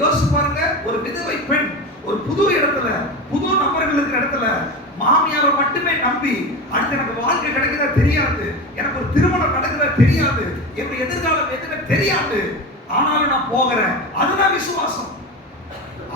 யோசிச்சு பாருங்க, ஒரு விதவை பெண் ஒரு புது இடத்துல, புது நபர்கள் இருக்கிற இடத்துல மாமியாரை மட்டுமே நம்பி அடுத்து எனக்கு வாழ்க்கை கிடைக்குதா தெரியாது, எனக்கு ஒரு திருமணம் நடக்குதா தெரியாது, என்னுடைய எதிர்காலம் எதுவுமே தெரியாது, ஆனாலும் நான் போகிறேன். அதுதான் விசுவாசம்.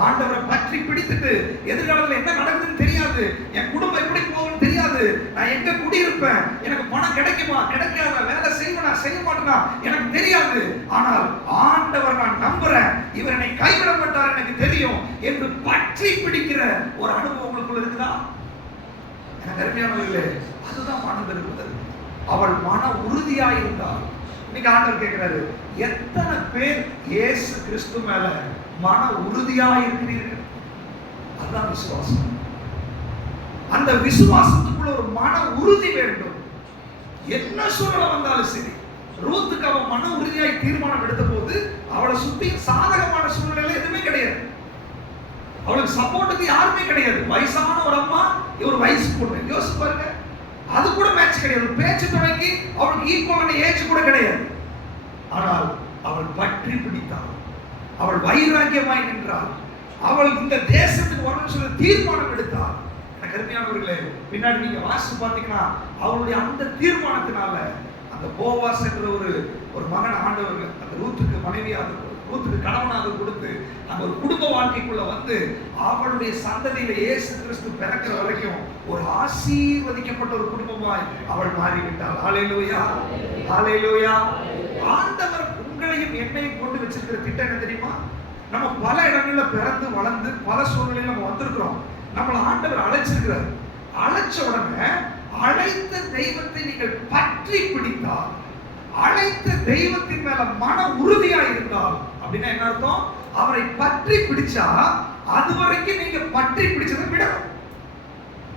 ஆண்டவரை பற்றி பிடித்துட்டு எதிர்காலத்தில் என்ன நடக்குதுன்னு தெரியாது, என் குடும்பம் எப்படி போகும்னு தெரியாது, நான் எங்க குடியிருப்பேன், எனக்கு பணம் கிடைக்குமா கிடைக்காத, வேலை செய்வேனா செய்ய மாட்டேனா எனக்கு தெரியாது, ஆனால் ஆண்டவர் நான் நம்புறேன், இவர் என்னை கைவிட மாட்டார் எனக்கு தெரியும் என்று பற்றி பிடிக்கிற ஒரு அனுபவம் உங்களுக்குள்ள இருக்குதா? எனக்கு அருமையானவர்களே, அதுதான் மனம் திரும்புதல். அவள் மன உறுதியாக இருந்தாள். இன்னைக்கு ஆண்டவர் கேட்கிறாரு, எத்தனை பேர் இயேசு கிறிஸ்து மேல மன உறுதியாக இருக்கிறீர்கள்? அதுதான் விசுவாசம். அந்த விசுவாசத்துக்குள்ள ஒரு மன உறுதி வேண்டும். என்ன சூழ்நிலை வந்தாலும் சரி. ரூத்துக்கு அவன் மன உறுதியாய் தீர்மானம் எடுத்த போது அவளை சுத்தி சாதகமான சூழ்நிலை எதுவுமே கிடையாது. அவளுக்கு சப்போர்ட்டுக்கு யாருமே கிடையாது. வயசான ஒரு அம்மா, ஒரு வயசு பொண்ணு. யோசிச்சு பாருங்க, அது கூட மேட்ச் கிடையாது. பேச்சு துணைக்கு அவளுக்கு ஈக்குவலான ஏஜ் கூட கிடையாது. ஆனால் அவள் பற்றி பிடித்தாள், அவள் வைராக்கியமாய் நின்றாள், அவள் இந்த தேசத்துக்கு வரணும்னு சொல்லி தீர்மானம் எடுத்தாள். எனக்கு அருமையானவர்களே, பின்னாடி நீங்க வாசிச்சு பார்த்தீங்கன்னா அவளுடைய அந்த தீர்மானத்தினால அந்த போவாஸ் என்ற ஒரு மகன் ஆண்டவர் அந்த ரூத்துக்கு மனைவியாக, ரூத்துக்கு கணவனாக கொடுத்து அந்த ஒரு குடும்ப வாழ்க்கைக்குள்ள வந்து அவளுடைய சந்ததியில இயேசு கிறிஸ்து பிறக்கிற வரைக்கும் ஒரு ஆசீர்வதிக்கப்பட்ட ஒரு குடும்பமாய் அவள் மாறிவிட்டாள். ஹல்லேலூயா, ஹல்லேலூயா. ஆண்டவர் உங்களையும் என்னையும் கொண்டு வச்சிருக்கிற திட்டம் என்ன தெரியுமா? நம்ம பல இடங்கள்ல பிறந்து வளர்ந்து பல சூழ்நிலையில் நம்ம வந்திருக்கிறோம். நம்மளை ஆண்டவர் அழைச்சிருக்கிறார். அழைச்ச உடனே அழைத்த தெய்வத்தை நீங்கள் பற்றி பிடித்தால், அழைத்த தெய்வத்தின் மேல மன உறுதியா இருந்தால், அப்படின்னா என்ன அர்த்தம்? அவரை பற்றி பிடிச்சா அது வரைக்கும் நீங்க பற்றி பிடிச்சதை விடணும்.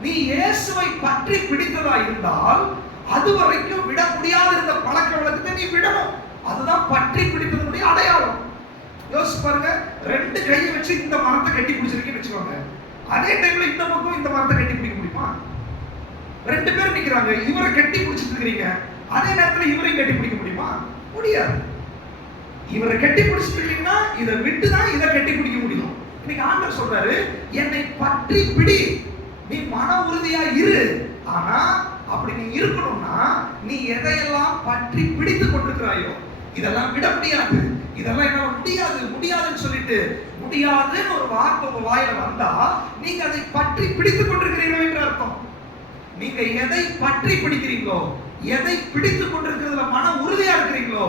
நீ இயேசுவை பற்றி பிடித்ததா இருந்தால் அது வரைக்கும் விட முடியாத இந்த பழக்க வழக்கத்தை நீ விடணும். அதுதான் பற்றி பிடித்ததுடைய அடையாளம். யோசிச்சு பாருங்க, ரெண்டு கையை வச்சு இந்த மரத்தை கட்டி பிடிச்சிருக்கீங்கன்னு வச்சுக்கோங்க. அதே டைம்ல இந்த பக்கம் இந்த மரத்தை கட்டி பிடிக்க முடியுமா? ரெண்டு பேர் நிக்கிறாங்க, இவரை கட்டி பிடிச்சிட்டு இருக்கிறீங்க, அதே நேரத்தில் இவரையும் கட்டி பிடிக்க முடியுமா? முடியாது. இவரை கட்டி பிடிச்சிட்டு இருக்கீங்கன்னா இதை விட்டு தான் இதை கட்டி பிடிக்க முடியும். இன்னைக்கு ஆண்டவர் சொல்றாரு, என்னை பற்றி பிடி, நீ மன உறுதியா இரு. ஆனா அப்படி நீ இருக்கணும்னா நீ எதையெல்லாம் பற்றி பிடித்துக் கொண்டிருக்கிறாயோ இதெல்லாம் விட முடியாது, இதெல்லாம் என்ன முடியாது முடியாதுன்னு சொல்லிட்டு முடியாதுன்னு ஒரு வார்த்தை உங்க வாயில வந்தா நீங்க அதை பற்றி பிடித்துக் கொண்டிருக்கிறீர்கள் என்று அர்த்தம். நீங்க எதை பற்றி பிடிக்கிறீங்களோ, எதை பிடித்துக் கொண்டிருக்கிறதுல மன உறுதியா இருக்கிறீங்களோ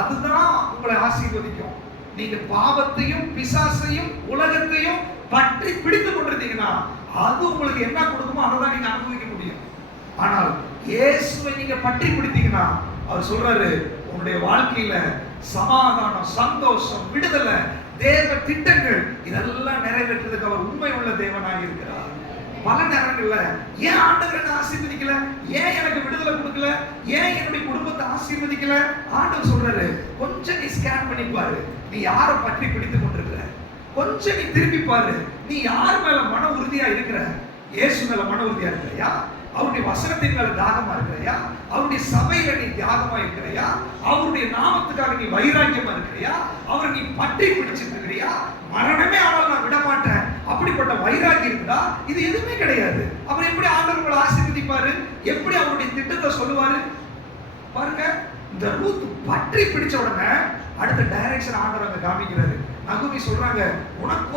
அதுதான் உங்களை ஆசீர்வதிக்கும். நீங்க பாவத்தையும் பிசாசையும் உலகத்தையும் பற்றி பிடித்துக் கொண்டிருந்தீங்கன்னா அது உங்களுக்கு என்ன கொடுக்குமோ அதை தான் நீங்க அனுபவிக்க முடியும். ஆனால் இயேசுவை நீங்க பற்றி பிடித்தீங்கன்னா அவர் சொல்றாரு, உங்களுடைய வாழ்க்கையில சமாதானம், சந்தோஷம், விடுதலை, தேவ திட்டங்கள் இதெல்லாம் நிறைவேற்றுறதுக்கு அவர் உண்மை உள்ள தேவனாக இருக்கிறார். பல நேரங்கள்ல ஏன் ஆண்டவர் என்ன ஆசீர்வதிக்கல, ஏன் எனக்கு விடுதலை கொடுக்கல, ஏன் என்னுடைய குடும்பத்தை ஆசீர்வதிக்கல, ஆண்டவர் சொல்றாரு, கொஞ்சம் நீ ஸ்கேன் பண்ணி பாரு, நீ யாரை பற்றி பிடித்துக் கொண்டிருக்கிற, கொஞ்சம் நீ திருப்பி பாரு, நீ யார் மேல மன உறுதியா இருக்கிற. இயேசு மேல மன உறுதியா இருக்கிறையா? அவருடைய வசனத்தின் மேல தாகமா இருக்கிறையா? அவருடைய சபையில நீ தியாகமா இருக்கிறையா? அவருடைய நாமத்துக்காக நீ வைராக்கியமா இருக்கிறையா? அவரை நீ பற்றி பிடிச்சிட்டு இருக்கிறியா? மரணமே ஆனால் நான் விட மாட்டேன் அப்படிப்பட்ட வைராக்கி இருந்தா இது எதுவுமே கிடையாது. அவர் எப்படி ஆண்டவர் உங்களை ஆசீர்வதிப்பாரு? எப்படி அவருடைய திட்டத்தை சொல்லுவாரு? பாருங்க, இந்த ரூத் பற்றி பிடிச்ச உடனே அடுத்த டைரக்ஷன் ஆண்டவர் அங்க காமிக்கிறாரு. நகோமி சொல்றாங்க, உனக்கு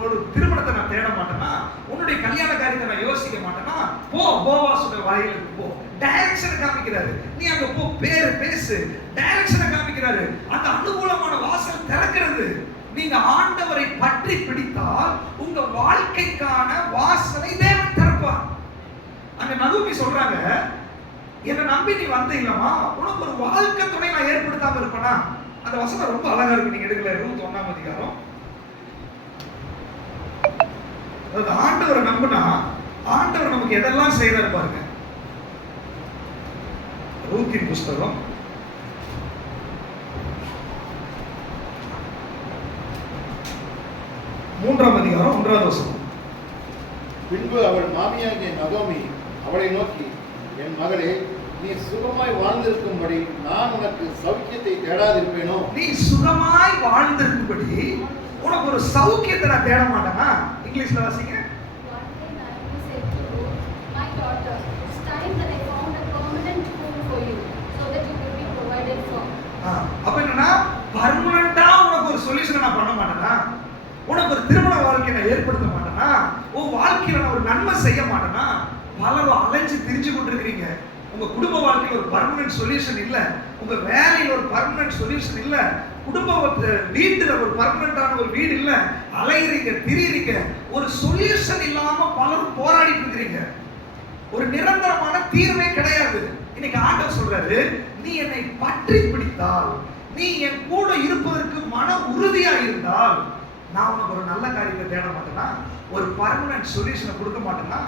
ஒரு திருமணத்தை நான் தேட மாட்டேனா, உன்னுடைய கல்யாண காரியத்தை நான் யோசிக்க மாட்டேனா, போ போவாஸோட வாயிலுக்கு போ. டைரக்ஷனை காமிக்கிறாரு. நீ அங்க போ, பேரு பேசு, டைரக்ஷனை காமிக்கிறாரு. அந்த அனுகூலமான வாசல் திறக்கிறது. நீங்க ஆண்டவரை பற்றி பிடித்தால் உங்க வாழ்க்கைக்கான வாசலை தேவன் திறப்பார். அங்க நகோமி சொல்றாங்க, என்ன நம்பி நீ வந்தீங்களா, உனக்கு ஒரு வாழ்க்கை துணை நான் ஏற்படுத்தாம இருப்பேனா? அந்த வசனம் ரொம்ப அழகா இருக்கு, நீங்க எடுக்கல. 21ஆம் அதிகாரம். அதாவது ஆண்டவரை நம்பினா ஆண்டவர் நமக்கு எதெல்லாம் செய்யறாரு பாருங்க. ரூத்தின் புஸ்தகம் 3ஆம் அதிகாரம் 1வது வசனம். பின்பு அவள் மாமியாகிய நகோமி அவளை நோக்கி, என் மகளே, நீ சுகமாய் வாழ்ந்திருக்கும்படி நான் உனக்கு சௌக்கியத்தை தேடாதிருப்பேனோ? நீ சுகமாய் வாழ்ந்திருக்கும்படி உனக்கு ஒரு சௌக்கியத்தை நான் தேட மாட்டேனா? இங்கிலீஷ்ல வாசிங்க. One day Naomi said to Ruth, my daughter, it's time that I found a permanent home for you, so that you will be provided for. அப்ப என்னன்னா, பர்மனண்டா உனக்கு ஒரு சொல்யூஷன் நான் பண்ண மாட்டேனா? உனக்கு ஒரு திருமண வாழ்க்கையை நான் ஏற்படுத்த மாட்டேனா? உன் வாழ்க்கையில நான் ஒரு நன்மை செய்ய மாட்டேனா? பலரும் அலைஞ்சு திரிஞ்சு கொண்டிருக்கிறீங்க. உங்க குடும்ப வாழ்க்கையில ஒரு பர்மனன்ட் சொல்யூஷன் இல்ல, உங்க வேலையில ஒரு பர்மனன்ட் சொல்யூஷன் இல்ல, குடும்ப வீட்டுல ஒரு பர்மனன்டான ஒரு வீடு இல்ல, அலையிறீங்க, திரியிறீங்க, ஒரு சொல்யூஷன் இல்லாம பலரும் போராடிட்டு இருக்கிறீங்க. ஒரு நிரந்தரமான தீர்வே கிடையாது. இன்னைக்கு ஆண்டவர் சொல்றாரு, நீ என்னை பற்றி பிடித்தால், நீ என் கூட இருப்பதற்கு மன உறுதியா இருந்தால், நான் உனக்கு ஒரு நல்ல காரியத்தை தேட மாட்டேனா? ஒரு பர்மனன்ட் சொல்யூஷனை கொடுக்க மாட்டேனா?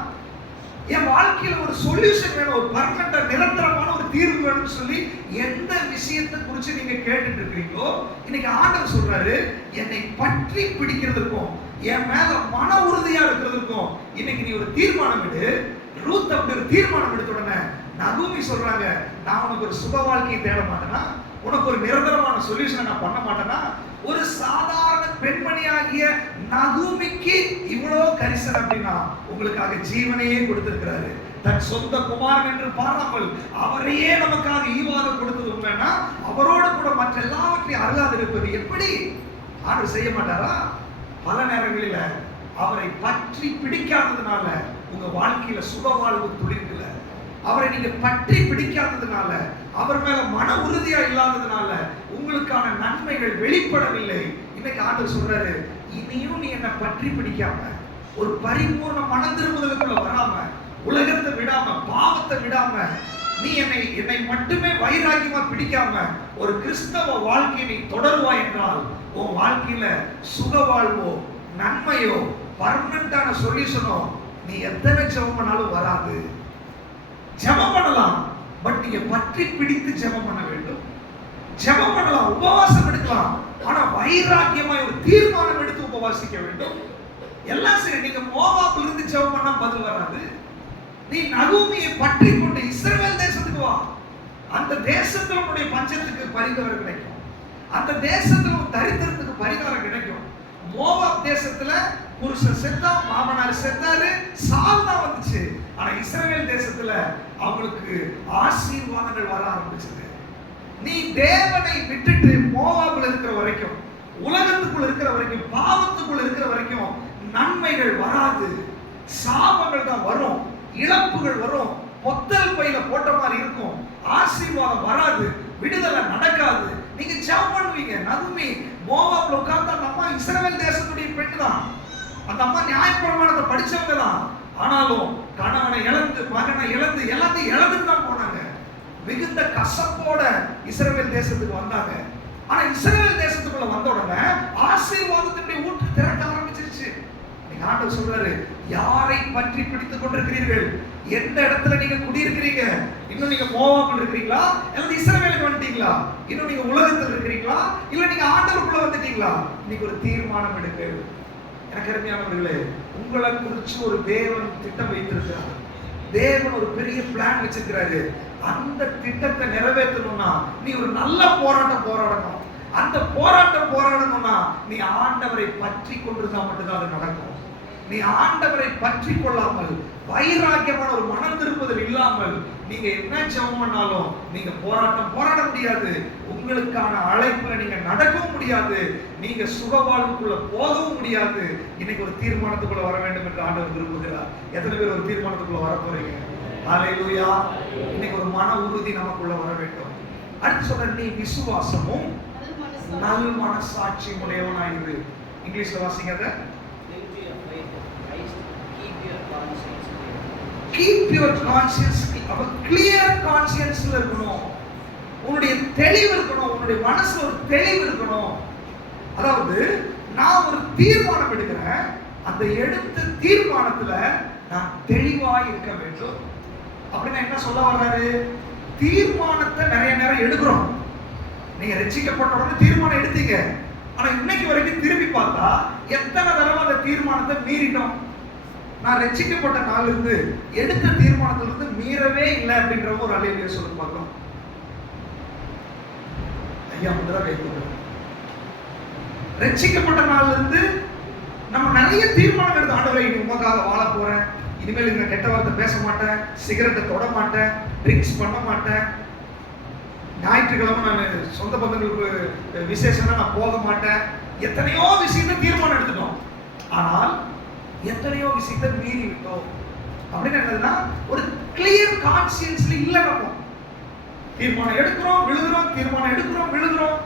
என் வாழ்க்கையில ஒரு சொல்யூஷன் வேணும், ஒரு பர்மனண்டா நிரந்தரமான ஒரு தீர்வு வேணும்னு சொல்லி எந்த விஷயத்தை குறித்து நீங்க கேட்டுட்டு இருக்கீங்களோ, இன்னைக்கு ஆண்டவர் சொல்றாரு, என்னை பற்றி பிடிக்கிறதுக்கும் என் மேல மன உறுதியா இருக்கிறதுக்கும் இன்னைக்கு நீ ஒரு தீர்மானம் எடு. ரூத் அப்படி ஒரு தீர்மானம் எடுத்த உடனே நகோமி சொல்றாங்க, நான் உனக்கு ஒரு சுக வாழ்க்கையை தேட மாட்டேனா? உனக்கு ஒரு நிரந்தரமான சொல்யூஷனை நான் பண்ண மாட்டேனா? ஒரு சாதாரண பெண்மணியாகிய நகோமிக்கு இவ்வளோ கரிசனை அப்படின்னா உங்களுக்காக ஜீவனையே கொடுத்திருக்கிறாரு. தன் சொந்த குமாரன் என்று பாராமல் அவரையே நமக்காக ஈவாக கொடுத்தது உண்மைன்னா, அவரோடு கூட மற்ற எல்லாவற்றையும் அருளாது இருப்பது எப்படி? ஆண்டவர் செய்ய மாட்டாரா? பல நேரங்களில் அவரை பற்றி பிடிக்காததுனால உங்க வாழ்க்கையில சுக வாழ்வு துளிர்க்கல. அவரை நீங்க பற்றி பிடிக்காததுனால, அவர் மேல மன உறுதியா இல்லாததுனால உங்களுக்கான நன்மைகள் வெளிப்படவில்லை. இன்னைக்கு ஆண்டவர் சொல்றாரு, இனியும் நீ என்ன பற்றி பிடிக்காம, ஒரு பரிபூர்ண மன திரும்புதலுக்குள்ள வராம, உலகத்தை விடாம, பாவத்தை விடாம, நீ என்னை மட்டுமே வைராக்கியமா பிடிக்காம ஒரு கிறிஸ்தவ வாழ்க்கையை நீ தொடருவாய் என்றால், உன் வாழ்க்கையில சுக வாழ்வோ, நன்மையோ, பர்மனண்டான சொல்யூஷனோ நீ எத்தனை ஜெபம் பண்ணாலும் வராது. ஜெபம் பண்ணலாம், பட் நீங்க பற்றி பிடித்து ஜெபம் பண்ண வேண்டும். ஜெபம் பண்ணலாம், உபவாசம் எடுக்கலாம், ஆனா வைராக்கியமாய் ஒரு தீர்மானம் எடுத்து உபவாசிக்க வேண்டும். எல்லாம் சரி, நீங்க மோவாபில் இருந்து ஜெபம் பண்ணா பதில் வராது. நீ நகோமியை பற்றி கொண்டு இஸ்ரவேல் தேசத்துக்கு வா. அந்த தேசத்துல உன்னுடைய பஞ்சத்துக்கு பரிகாரம் கிடைக்கும். அந்த தேசத்துல உன் தரித்திரத்துக்கு பரிகாரம் கிடைக்கும். மோவாப் தேசத்துல புருஷன் செத்தா, மாமனார் செத்தாரு, சாவு தான் வந்துச்சு. ஆனா இஸ்ரவேல் தேசத்துல அவங்களுக்கு ஆசீர்வாதங்கள் வர ஆரம்பிச்சது. நீ தேவனை விட்டுட்டு மோவாபில் இருக்கிற வரைக்கும், உலகத்துக்குள்ள இருக்கிற வரைக்கும், பாவத்துக்குள்ள இருக்கிற வரைக்கும் நன்மைகள் வராது. சாபங்கள் தான் வரும், இழப்புகள் வரும், பொத்தல் பையில போட்ட மாதிரி இருக்கும், ஆசீர்வாதம் வராது, விடுதலை நடக்காது. நீங்க ஜெபம் பண்ணுவீங்க. நகோமி மோவாப்ல உட்கார்ந்தா அந்த அம்மா இஸ்ரவேல் தேசத்துடைய பெண் தான். அந்த அம்மா நியாயப்பிரமாணத்தை படிச்சவங்க தான். ஆனாலும் கணவனை இழந்து, மகனை இழந்து, எல்லாத்தையும் இழந்துட்டு தான் போனாங்க. மிகுந்த கசப்போட இஸ்ரவேல் தேசத்துக்கு வந்தாங்க. ஆனா இஸ்ரவேல் தேசத்துக்குள்ள வந்த உடனே ஆசீர்வாதத்தினுடைய ஊற்று திரட்ட ஆரம்பிச்சிருச்சு. நீங்க ஆண்டவர் சொல்றாரு, யாரை பற்றி பிடித்துக் கொண்டிருக்கிறீர்கள்? எந்த இடத்துல நீங்க குடியிருக்கிறீங்க? இன்னும் நீங்க மோவாபில் இருக்கிறீங்களா, அல்லது இஸ்ரவேலுக்கு வந்துட்டீங்களா? இன்னும் நீங்க உலகத்தில் இருக்கிறீங்களா, இல்ல நீங்க ஆண்டவருக்குள்ள வந்துட்டீங்களா? இன்னைக்கு ஒரு தீர்மானம் எடுக்க. எனக்கு அருமையானவர்களே, உங்களை குறிச்சு ஒரு தேவன் திட்டம் வைத்திருக்கிறார். தேவன் ஒரு பெரிய பிளான் வச்சிருக்கிறாரு. அந்த திட்டத்தை நிறைவேற்றணும்னா நீ ஒரு நல்ல போராட்டம் போராடணும். அந்த போராட்டம் போராடணும்னா நீ ஆண்டவரை பற்றி கொண்டுதான் மட்டும்தான் அது நடக்கும். நீ ஆண்டவரை பற்றி கொள்ளாமல், வைராக்கியமான ஒரு மனம் திருப்புதல் இல்லாமல் நீங்க என்ன ஜெபம் பண்ணாலும் நீங்க போராட்டம் போராட முடியாது. உங்களுக்கான அழைப்புல நீங்க நடக்கவும் முடியாது. நீங்க சுக வாழ்வுக்குள்ள போகவும் முடியாது. இன்னைக்கு ஒரு தீர்மானத்துக்குள்ள வர வேண்டும் என்று ஆண்டவர் விரும்புகிறார். எத்தனை பேர் ஒரு தீர்மானத்துக்குள்ள வர போறீங்க? ஹல்லேலூயா. இன்னைக்கு ஒரு மன உறுதி நமக்குள்ள வர வேண்டும். அடுத்து சொல்ற, நீ விசுவாசமும் நல் மனசாட்சி உடையவனாயிரு. இங்கிலீஷ்ல வாசிங்க அத. Keep your conscience, அப்ப clear conscienceல இருக்கணும். உன்னுடைய தெளிவு இருக்கணும், உன்னுடைய மனசுல ஒரு தெளிவு இருக்கணும். அதாவது நான் ஒரு தீர்மானம் எடுக்கிறேன், அந்த எடுத்த தீர்மானத்துல நான் தெளிவாய் இருக்க வேண்டும். அப்படின்னா என்ன சொல்ல வர்றாரு? தீர்மானத்தை நிறைய நேரம் எடுக்கிறோம். நீங்க ரட்சிக்கப்பட்ட உடனே தீர்மானம் எடுத்தீங்க, ஆனா இன்னைக்கு வரைக்கும் திரும்பி பார்த்தா எத்தனை தடவை அந்த தீர்மானத்தை மீறிட்டோம். நான் ரட்சிக்கப்பட்ட நாள்ல இருந்து எடுத்த தீர்மானத்துல இருந்து மீறவே இல்லை அப்படின்ற ஒரு அலையிலேயே சொல்ல பார்க்கலாம். ஐயா முதல்ல கை தூக்குங்க. ரட்சிக்கப்பட்ட நாள்ல இருந்து நம்ம நிறைய தீர்மானம் எடுத்து, ஆண்டவரே இனி உமக்காக வாழ போறேன், இனிமேல் இந்த கெட்ட வார்த்தை பேச மாட்டேன், சிகரெட்டை தொட மாட்டேன், ட்ரிங்க்ஸ் பண்ண மாட்டேன், ஞாயிற்றுக்கிழமை நான் சொந்த பந்தங்களுக்கு விசேஷம்னா நான் போக மாட்டேன். எத்தனையோ விஷயத்தை தீர்மானம் எடுத்துட்டோம், ஆனால் எத்தனையோ விஷயத்தை மீறி விட்டோம். அப்படின்னு என்னதுன்னா ஒரு கிளியர் கான்சியன்ஸ்ல இல்ல. நம்ம தீர்மானம் எடுக்கிறோம் விழுகிறோம், தீர்மானம் எடுக்கிறோம் விழுகிறோம்.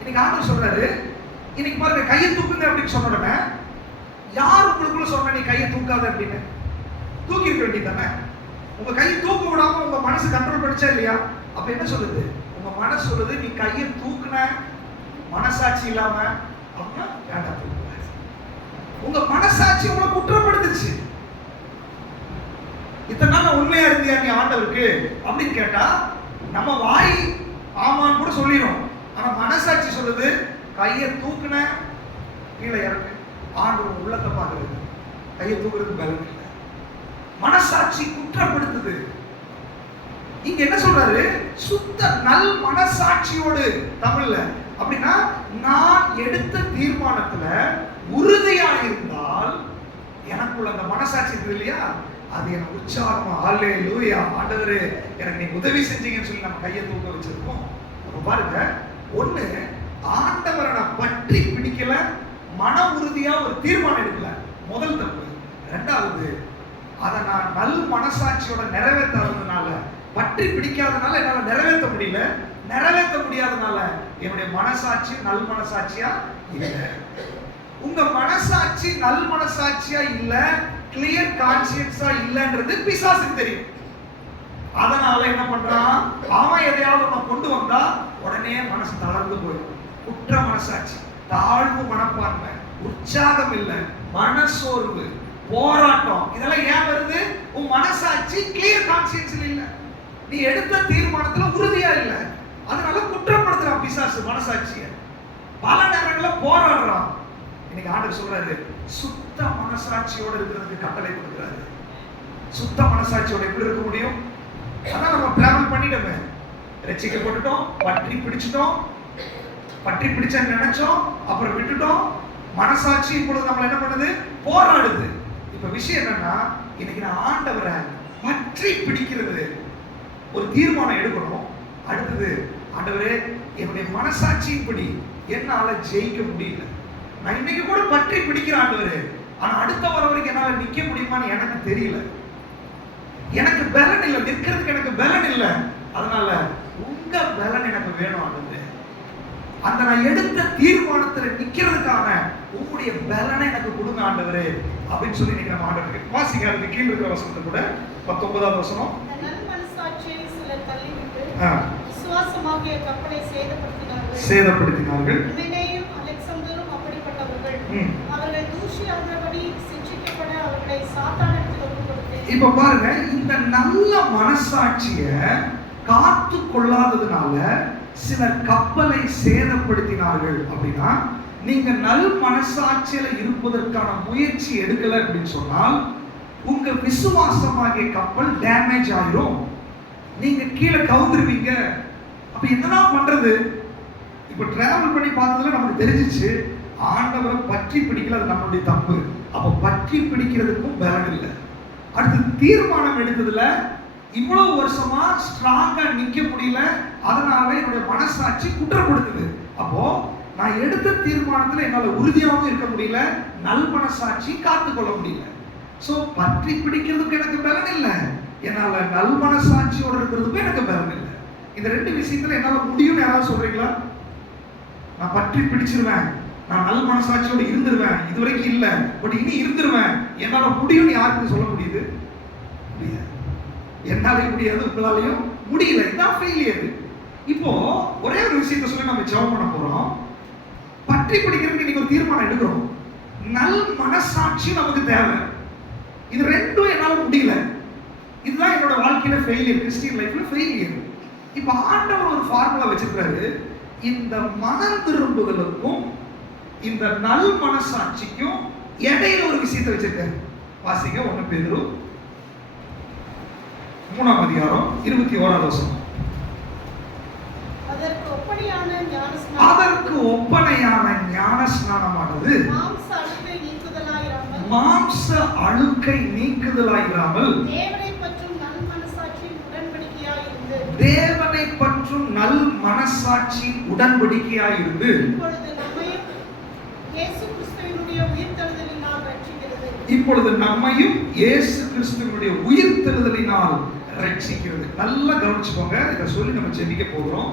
இன்னைக்கு ஆண்டவர் சொல்றாரு, இன்னைக்கு பாருங்க கையை தூக்குங்க அப்படின்னு சொன்ன உடனே யார் உங்களுக்குள்ள சொன்ன நீ கையை தூக்காத அப்படின்னு? தூக்கி இருக்க வேண்டியதானே? உங்க கையை தூக்க விடாம உங்க மனசு கண்ட்ரோல் பண்ணிச்சா இல்லையா? அப்ப என்ன சொல்லுது? உங்க மனசு சொல்லுது நீ கையை தூக்குன மனசாட்சி இல்லாம அப்படின்னா வேண்டாம் தூக்குங்க. உங்க மனசாட்சி உங்களை குற்றப்படுத்துச்சு. இத்தனை நாள் உண்மையா இருந்தியா நீ ஆண்டவருக்கு அப்படின்னு கேட்டா நம்ம வாய் ஆமான்னு கூட சொல்லிடும், ஆனா மனசாட்சி சொல்லுது கையை தூக்குன கீழே இறக்கு. ஆண்டவர் உள்ளத்தை பார்க்கறது, கையை தூக்குறதுக்கு பலம் இல்லை. மனசாட்சி குற்றப்படுத்துது. இங்க என்ன சொல்றாரு? சுத்த நல் மனசாட்சியோடு, தமிழ்ல அப்படின்னா நான் எடுத்த தீர்மானத்துல உறுதியா இருந்தால் எனக்குள்ள அந்த மனசாட்சி இருக்கு இல்லையா, அது எனக்கு உற்சாகமா ஹல்லேலூயா ஆண்டவரே எனக்கு நீ உதவி செஞ்சீங்கன்னு சொல்லி நம்ம கையை தூக்க வச்சிருக்கோம். அப்ப பாருங்க, ஒண்ணு ஆண்டவரை நான் பற்றி பிடிக்கல, மன உறுதியா ஒரு தீர்மானம் எடுக்கல, முதல் தப்பு. ரெண்டாவது அதை நான் நல் மனசாட்சியோட நிறைவேற்றாததுனால, பற்றி பிடிக்காதனால என்னால நிறைவேற்ற முடியல, நிறைவேற்ற முடியாதனால என்னுடைய மனசாட்சி நல் மனசாட்சியா இல்லை. உங்க மனசாட்சி நல் மனசாட்சியா இல்ல, கிளியர் கான்சியன்ஸா இல்லன்றது பிசாசுக்கு தெரியும். அதனால என்ன பண்றான்? அவன் எதையாவது ஒண்ணு கொண்டு வந்தா உடனே மனசு தளர்ந்து போயிடும். குற்ற மனசாட்சி, தாழ்வு மனப்பான்மை, உற்சாகம் இல்லை, மனசோர்வு, போராட்டம், இதெல்லாம் ஏன் வருது? உன் மனசாட்சி கிளியர் கான்சியன்ஸ்ல இல்ல, நீ எடுத்த தீர்மானத்துல உறுதியா இல்ல. அதனால குற்றப்படுத்துறான் பிசாசு மனசாட்சிய, பல நேரங்களில் போராடுறான். இன்னைக்கு ஆண்டவர் சொல்றாரு, சுத்த மனசாட்சியோட இருக்கிறதுக்கு கட்டளை கொடுக்கிறாரு. சுத்த மனசாட்சியோட எப்படி இருக்க முடியும்? அதான் நம்ம டிராவல் பண்ணிட்டோமே, ரட்சிக்கப்பட்டுட்டோம், பற்றி பிடிச்சிட்டோம், பற்றி பிடிச்ச நினைச்சோம், அப்புறம் விட்டுட்டோம். மனசாட்சி இப்பொழுது நம்மள என்ன பண்ணுது? போராடுது. இப்ப விஷயம் என்னன்னா, இன்னைக்கு நான் ஆண்டவரை பற்றி பிடிக்கிறது, ஒரு தீர்மானம் எடுக்கணும். அடுத்தது, ஆண்டவரே என்னுடைய மனசாட்சியின்படி என்னால ஜெயிக்க முடியல, நான் இன்னைக்கு கூட பற்றி பிடிக்கிற ஆண்டவரே, ஆனா அடுத்த வர வரைக்கும் என்னால நிக்க முடியுமான்னு எனக்கு தெரியல, எனக்கு பலன் இல்லை, நிற்கிறதுக்கு எனக்கு பலன் இல்லை. அதனால உங்க பலன் எனக்கு வேணும் ஆண்டவரே. அந்த நான் எடுத்த தீர்மானத்துல நிக்கிறதுக்கான உங்களுடைய பலனை எனக்கு கொடுங்க ஆண்டவரே அப்படின்னு சொல்லி நீங்க நம்ம ஆண்டவருக்கு வாசிங்க. அதுக்கு கீழே இருக்கிற வசனத்தை கூட 19வது வசனம், நல் மனசாட்சியை சிலர் தள்ளிவிட்டு விசுவாசமாகிய கப்பலை சேதப்படுத்தினார்கள். உமேனேயும் அலெக்சாந்தரும் அப்படிப்பட்டவர்கள். அவர்கள் தூஷியானபடி சிட்சிக்கப்பட அவர்களை சாத்தானிடத்தில் ஒப்புக்கொடுத்தேன். இப்ப பாருங்க, இந்த நல்ல மனசாட்சிய காத்து கொள்ளாததுனால சிலர் கப்பலை சேதப்படுத்தினார்கள். அப்படின்னா நீங்க நல் மனசாட்சியில இருப்பதற்கான முயற்சி எடுக்கல அப்படின்னு சொன்னால் உங்க விசுவாசமாகிய கப்பல் டேமேஜ் ஆயிரும், நீங்க கீழே கவுந்துருவீங்க. அப்ப என்னதான் பண்றது? இப்ப டிராவல் பண்ணி பார்த்ததுல நமக்கு தெரிஞ்சிச்சு, ஆண்டவரை பற்றி பிடிக்கல, அது நம்மளுடைய தப்பு. அப்ப பற்றி பிடிக்கிறதுக்கும் பலன் இல்லை. அடுத்து தீர்மானம் எடுத்ததுல இவ்வளவு வருஷமா ஸ்ட்ராங்கா நிக்க முடியல, அதனால என்னுடைய மனசாட்சி குற்றப்படுத்துது. அப்போ நான் எடுத்த தீர்மானத்துல என்னால உறுதியாகவும் இருக்க முடியல, நல் மனசாட்சி காத்துக்கொள்ள முடியல. சோ பற்றி பிடிக்கிறதுக்கு எனக்கு பலன் இல்லை, என்னால நல் மனசாட்சியோட இருக்கிறதுக்கு எனக்கு பலன் இல்லை. இந்த ரெண்டு விஷயத்துல என்னால முடியும்னு யாராவது சொல்றீங்களா? நான் பற்றி பிடிச்சிருவேன், நான் நல்ல மனசாட்சியோடு இருந்துருவேன், இதுவரைக்கும் இல்ல பட் இனி இருந்துருவேன், என்னால முடியும்னு யாருக்கு சொல்ல முடியுது? முடியாது. என்னாலே முடியாது, உங்களாலையும் முடியல. இதான் ஃபெயிலியர். இப்போ ஒரே ஒரு விஷயத்தை சொல்லி நம்ம ஜெபம் பண்ண போறோம். பற்றி பிடிக்கிறதுக்கு நீங்க ஒரு தீர்மானம் எடுக்கிறோம். நல் மனசாட்சி நமக்கு தேவை. இது ரெண்டும் என்னால முடியல, இதுதான் என்னோட வாழ்க்கையில ஃபெயிலியர், கிறிஸ்டியன் லைஃப்ல ஃபெயிலியர். இப்ப ஆண்டவர் ஒரு ஃபார்முலா வச்சிருக்காரு. இந்த மனம் திரும்புதலுக்கும் இந்த நல் மனசாட்சிக்கும் இடையில ஒரு விஷயத்தை வச்சிருக்காரு. வாசிங்க 1 பேதுரு 3ஆம் அதிகாரம் 21ஆவது வசனம். அதற்கு ஒப்பனையான ஞான ஸ்நானமானது மாம்ச அழுக்கை நீக்குதலாயிராமல் தேவனை பற்றும் நல் மனசாட்சி உடன்படிக்கையாயிருந்து இப்பொழுது நம்மையும் இயேசு கிறிஸ்துவினுடைய உயிர்த்தெழுதலினால் ரட்சிக்கிறது. நல்லா கவனிச்சுக்கோங்க. இதை சொல்லி நம்ம ஜெபிக்க போகிறோம்.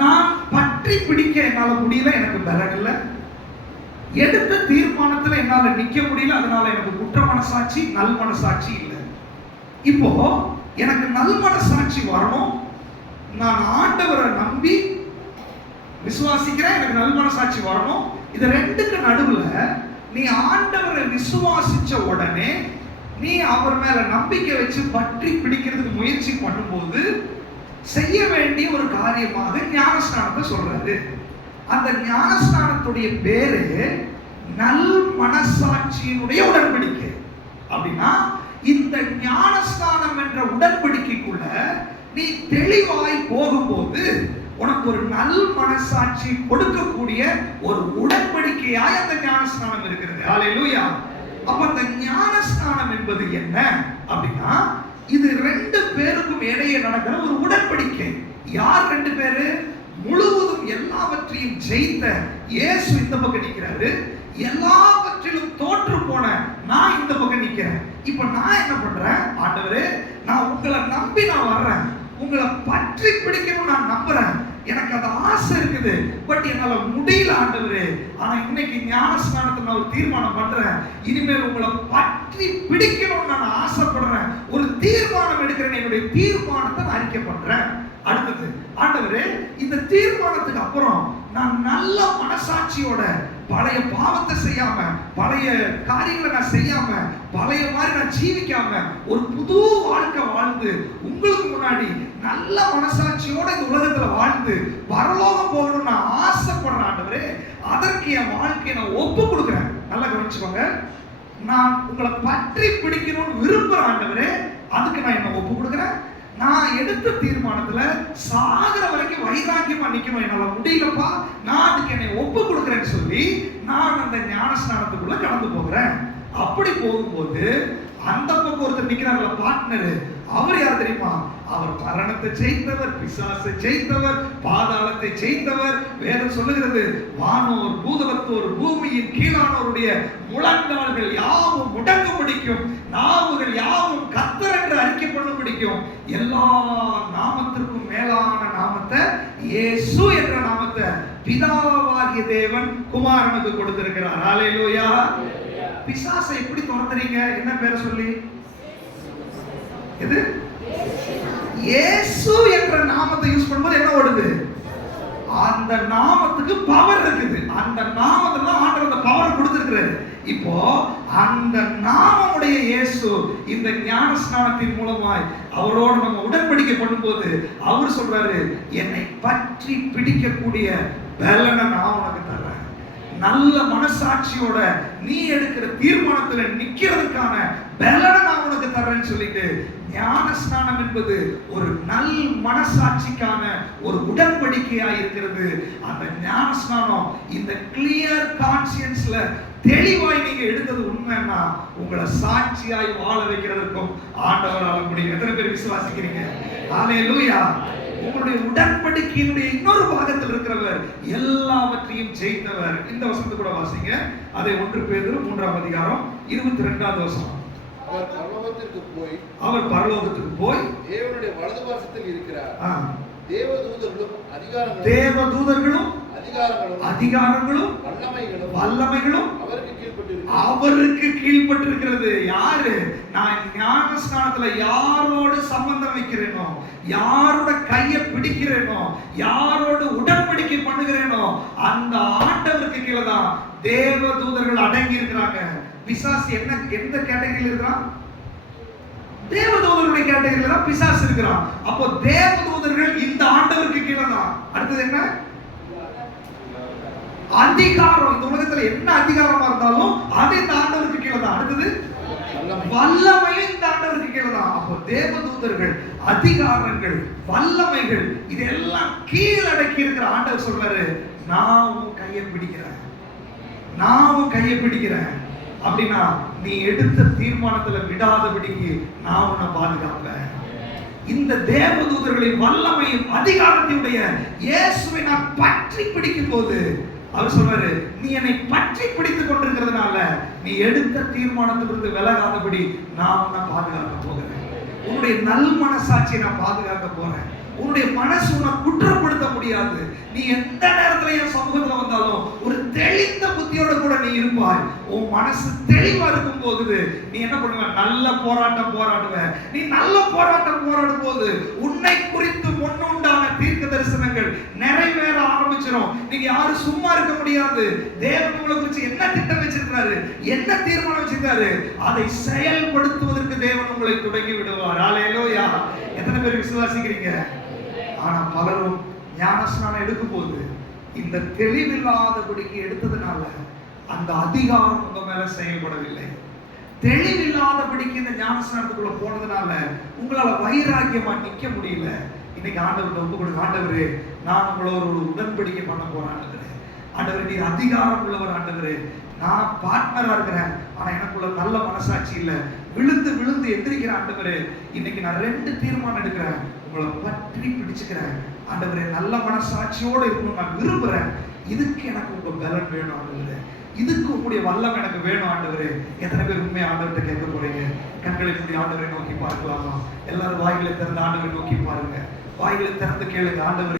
நான் பற்றி பிடிக்க என்னால முடியல, எனக்கு பலன் இல்லை. எடுத்த தீர்மானத்துல என்னால நிக்க முடியல, அதனால எனக்கு குற்ற மனசாட்சி, நல் மனசாட்சி இல்லை. இப்போ எனக்கு நல் மனசாட்சி வரணும். நான் ஆண்டவரை நம்பி விசுவாசிக்கிறேன், எனக்கு நல் மனசாட்சி வரணும். இது ரெண்டுக்கு நடுவுல நீ ஆண்டவரை விசுவாசிச்ச உடனே நீ அவர் மேல நம்பிக்கை வச்சு பற்றி பிடிக்கிறதுக்கு முயற்சி பண்ணும்போது செய்ய வேண்டிய ஒரு காரியமாக ஞானஸ்நானத்தை சொல்றாரு. அந்த ஞானஸ்நானத்துடைய பேரு நல் மனசாட்சியினுடைய உடன்படிக்கை. அப்படின்னா இந்த ஞானஸ்நானம் என்ற உடன்படிக்கைக்குள்ள நீ தெளிவாய் போகும்போது உனக்கு ஒரு நல் மனசாட்சி கொடுக்கக்கூடிய ஒரு உடன்படிக்கையாய் அந்த ஞானஸ்நானம் இருக்கிறது. ஹல்லேலூயா. அப்ப அந்த ஞானஸ்நானம் என்பது என்ன அப்படின்னா, இது ரெண்டு பேருக்கும் இடையே நடக்கிற ஒரு உடன்படிக்கை. யார் ரெண்டு பேரு? முழுவதும் எல்லாவற்றையும் ஜெயித்த இயேசு இந்த பக்கம் நிற்கிறாரு, எல்லாவற்றிலும் தோற்று போன நான் இந்த பக்கம் நிற்கிறேன். இப்ப நான் என்ன பண்றேன்? ஆண்டவரே, நான் உங்களை நம்பி நான் வர்றேன், உங்களை பற்றி பிடிக்கணும் நான் நம்புறேன், எனக்கு அந்த ஆசை இருக்குது, பட் என்னால முடியல ஆண்டவரே. ஆனா இன்னைக்கு ஞானஸ்நானத்தை நான் ஒரு தீர்மானம் பண்றேன், இனிமேல் உங்களை பற்றி பிடிக்கணும்னு நான் ஆசைப்படுறேன், ஒரு தீர்மானம் எடுக்கிறேன், என்னுடைய தீர்மானத்தை நான் அறிக்கை பண்றேன். அடுத்தது, ஆண்டவரே, இந்த தீர்மானத்துக்கு அப்புறம் நான் நல்ல மனசாட்சியோட பழைய பாவத்தை செய்யாம, பழைய காரியங்களை நான் செய்யாம, பழைய மாதிரி நான் ஜீவிக்காம ஒரு புது வாழ்க்கை வாழ்ந்து உங்களுக்கு முன்னாடி நல்ல மனசாட்சியோட இந்த உலகத்துல வாழ்ந்து பரலோகம் போகணும்னு நான் ஆசைப்படுறேன் ஆண்டவரே. அதற்கு என் வாழ்க்கையை நான் ஒப்பு கொடுக்குறேன். நல்லா கவனிச்சுக்கோங்க. நான் உங்களை பற்றி பிடிக்கணும்னு விரும்புறேன் ஆண்டவரே, அதுக்கு நான் என்ன ஒப்பு கொடுக்குறேன். நான் எடுத்த தீர்மானத்துல சாகர வரைக்கும் வைராக்கியமா நிக்கணும், என்னால முடியலப்பா, நான் அதுக்கு என்னை ஒப்பு கொடுக்குறேன்னு சொல்லி நான் அந்த ஞானஸ்நானத்துக்குள்ள கடந்து போகிறேன். அப்படி போகும்போது அந்த பக்கம் ஒருத்தர் நிக்கிறாங்கல்ல, பார்ட்னர், அவர் யார் தெரியுமா? அவர் மரணத்தை ஜெயித்தவர், பிசாசை ஜெயித்தவர், பாதாளத்தை ஜெயித்தவர். வேதம் சொல்லுகிறது, வானோர் பூதலத்தோர் பூமியின் கீழானோருடைய முழங்கால்கள் யாவும் முடங்க பிடிக்கும், நாவுகள் யாவும் கர்த்தர் என்று அறிக்கை பண்ண பிடிக்கும். எல்லா நாமத்திற்கும் மேலான நாமத்தை, இயேசு என்ற நாமத்தை பிதாவாகிய தேவன் குமாரனுக்கு கொடுத்திருக்கிறார். ஹல்லேலூயா. பிசாசை எப்படி துரத்துறீங்க? என்ன பேரை சொல்லி? எது? இயேசு என்ற நாமத்தை யூஸ் பண்ணும்போது என்ன ஓடுது? அந்த நாமத்துக்கு பவர் இருக்குது. அந்த நாமத்துல தான் ஆண்டவர் அந்த பவர் கொடுத்திருக்கிறாரு. இப்போ அந்த நாமமுடைய இயேசு இந்த ஞானஸ்நானத்தின் மூலமாய் அவரோடு நம்ம உடன்படிக்கை பண்ணும்போது அவர் சொல்றாரு, என்னை பற்றி பிடிக்கக்கூடிய பலனை நான் உனக்கு தர்றேன். நல்ல மனசாட்சியோட நீ எடுக்கிற தீர்மானத்துல நிக்கிறதுக்கான பலனை நான் உனக்கு தர்றேன்னு சொல்லிட்டு, ஞானஸ்நானம் என்பது ஒரு நல் மனசாட்சிக்கான ஒரு உடன்படிக்கையாய் இருக்கிறது. அந்த ஞானஸ்நானம் இந்த கிளியர் கான்சியன்ஸ்ல தெளிவாய் நீங்க எடுத்தது உண்மைன்னா உங்களை சாட்சியாய் வாழ வைக்கிறதுக்கும் ஆண்டவரால் முடியும். எத்தனை பேர் விசுவாசிக்கிறீங்க? ஹல்லேலூயா. உங்களுடைய உடன்படிக்கையினுடைய இன்னொரு பாகத்தில் இருக்கிறவர், எல்லாவற்றையும் ஜெயித்தவர். இந்த வசனத்தை கூட வாசிங்க. அதை 1 பேதுரு 3ஆம் அதிகாரம் 22வது வசனம். அவர் பரலோகத்திற்கு போய் தேவனுடைய வலது பாரசத்தில் இருக்கிறார். தேவதூதர்களும் தேவதூதர்களும் அதிகாரங்களும் வல்லமைகளும் அவருக்கு கீழ்ப்பட்டிருக்கிறது. யாரு? நான் ஞானஸ்நானத்துல யாரோடு சம்பந்தம் வைக்கிறேனோ, யாரோட கையை பிடிக்கிறேனோ, யாரோடு உடன்படிக்கை பண்ணுகிறேனோ அந்த ஆண்டவருக்கு கீழே தான் தேவதூதர்கள் அடங்கி இருக்கிறாங்க. பிசாசு எந்த கேட்டகரியில் இருக்கிறான்? தேவதூதர்களுடைய கேட்டகரியில தான் பிசாசு இருக்கிறான். அப்போ தேவதூதர்கள் இந்த ஆண்டவருக்கு கீழே தான். அடுத்தது என்ன? அதிகாரம். இந்த உலகத்துல என்ன அதிகாரமா இருந்தாலும் அது இந்த ஆண்டவருக்கு கீழே தான். அடுத்தது வல்லமையும் இந்த ஆண்டவருக்கு கீழே தான். அப்போ தேவதூதர்கள், அதிகாரங்கள், வல்லமைகள் இதெல்லாம் கீழடக்கி இருக்கிற ஆண்டவர் சொல்றாரு, நான் உன் கையை பிடிக்கிறேன், நான் உன் கையை பிடிக்கிறேன். அப்படின்னா நீ எடுத்த தீர்மானத்துல விடாதபடிக்கு நான் உன்னை பாதுகாப்பேன். இந்த தேவதூதர்களின் வல்லமையும் அதிகாரத்தையுடைய இயேசுவை நான் பற்றி பிடிக்கும் போது அவர் சொல்றாரு, நீ என்னை பற்றி பிடித்துக் கொண்டிருக்கிறதுனால நீ எடுத்த தீர்மானத்திலிருந்து விலகாதபடி நான் உன்னை பாதுகாக்க போகிறேன். உன்னுடைய நல் மனசாட்சியை நான் பாதுகாக்க போறேன். உன்னுடைய மனசு உன்னை குற்றப்படுத்த முடியாது. நீ எந்த நேரத்துல என் சமூகத்துல வந்தாலும் ஒரு தெளிந்த புத்தியோட கூட நீ இருப்பாய். உன் மனசு தெளிவா இருக்கும் போது நீ என்ன பண்ணுவ? நல்ல போராட்டம் போராடுவ. நீ நல்ல போராட்டம் போராடும் போது உன்னை குறித்து முன்னுண்டான தீர்க்க தரிசனங்கள் நிறைவேற ஆரம்பிச்சிடும். நீங்க யாரும் சும்மா இருக்க முடியாது. தேவன் உங்களை குறித்து என்ன திட்டம் வச்சிருக்காரு, என்ன தீர்மானம் வச்சிருக்காரு, அதை செயல்படுத்துவதற்கு தேவன் உங்களை தொடங்கி விடுவார். ஹல்லேலூயா. எத்தனை பேர் விசுவாசிக்கிறீங்க? ஆனா பலரும் ஞானஸ்நானம் எடுக்கும் போது இந்த தெளிவில்லாதபடிக்கு எடுத்ததுனால அந்த அதிகாரம் உங்க மேல செயல்படவில்லை. தெளிவில்லாதபடிக்கு இந்த ஞானஸ்நானத்துக்குள்ள போனதுனால உங்களால வைராக்கியமா நிக்க முடியல. இன்னைக்கு ஆண்டவர்கிட்ட ஒப்பு கொடுங்க. ஆண்டவரே, நான் உங்களோட ஒரு உடன்படிக்கை பண்ண போறேன். ஆண்டவரே, நீ அதிகாரம் உள்ளவர். ஆண்டவரே, நான் பார்ட்னரா இருக்கிறேன், ஆனா எனக்குள்ள நல்ல மனசாட்சி இல்ல, விழுந்து விழுந்து எந்திரிக்கிறேன். ஆண்டவரே, இன்னைக்கு நான் 2 தீர்மானம் எடுக்கிறேன். உங்களை பற்றி பிடிச்சுக்கிறேன். ஆண்டவரே, நல்ல மனசாட்சியோட இருக்கணும் நான் விரும்புறேன். இதுக்கு எனக்கு உங்க பலன் வேணும் ஆண்டவரே, இதுக்கு உங்களுடைய வல்லம் எனக்கு வேணும் ஆண்டவரே. எத்தனை பேர் உண்மையை ஆண்டவர்கிட்ட கேட்க போறீங்க? கண்களை மூடி ஆண்டவரை நோக்கி பார்க்கலாமா? எல்லாரும் வாய்களை திறந்து ஆண்டவரை நோக்கி பாருங்க. வாய்களை திறந்து கேளுங்க. ஆண்டவர்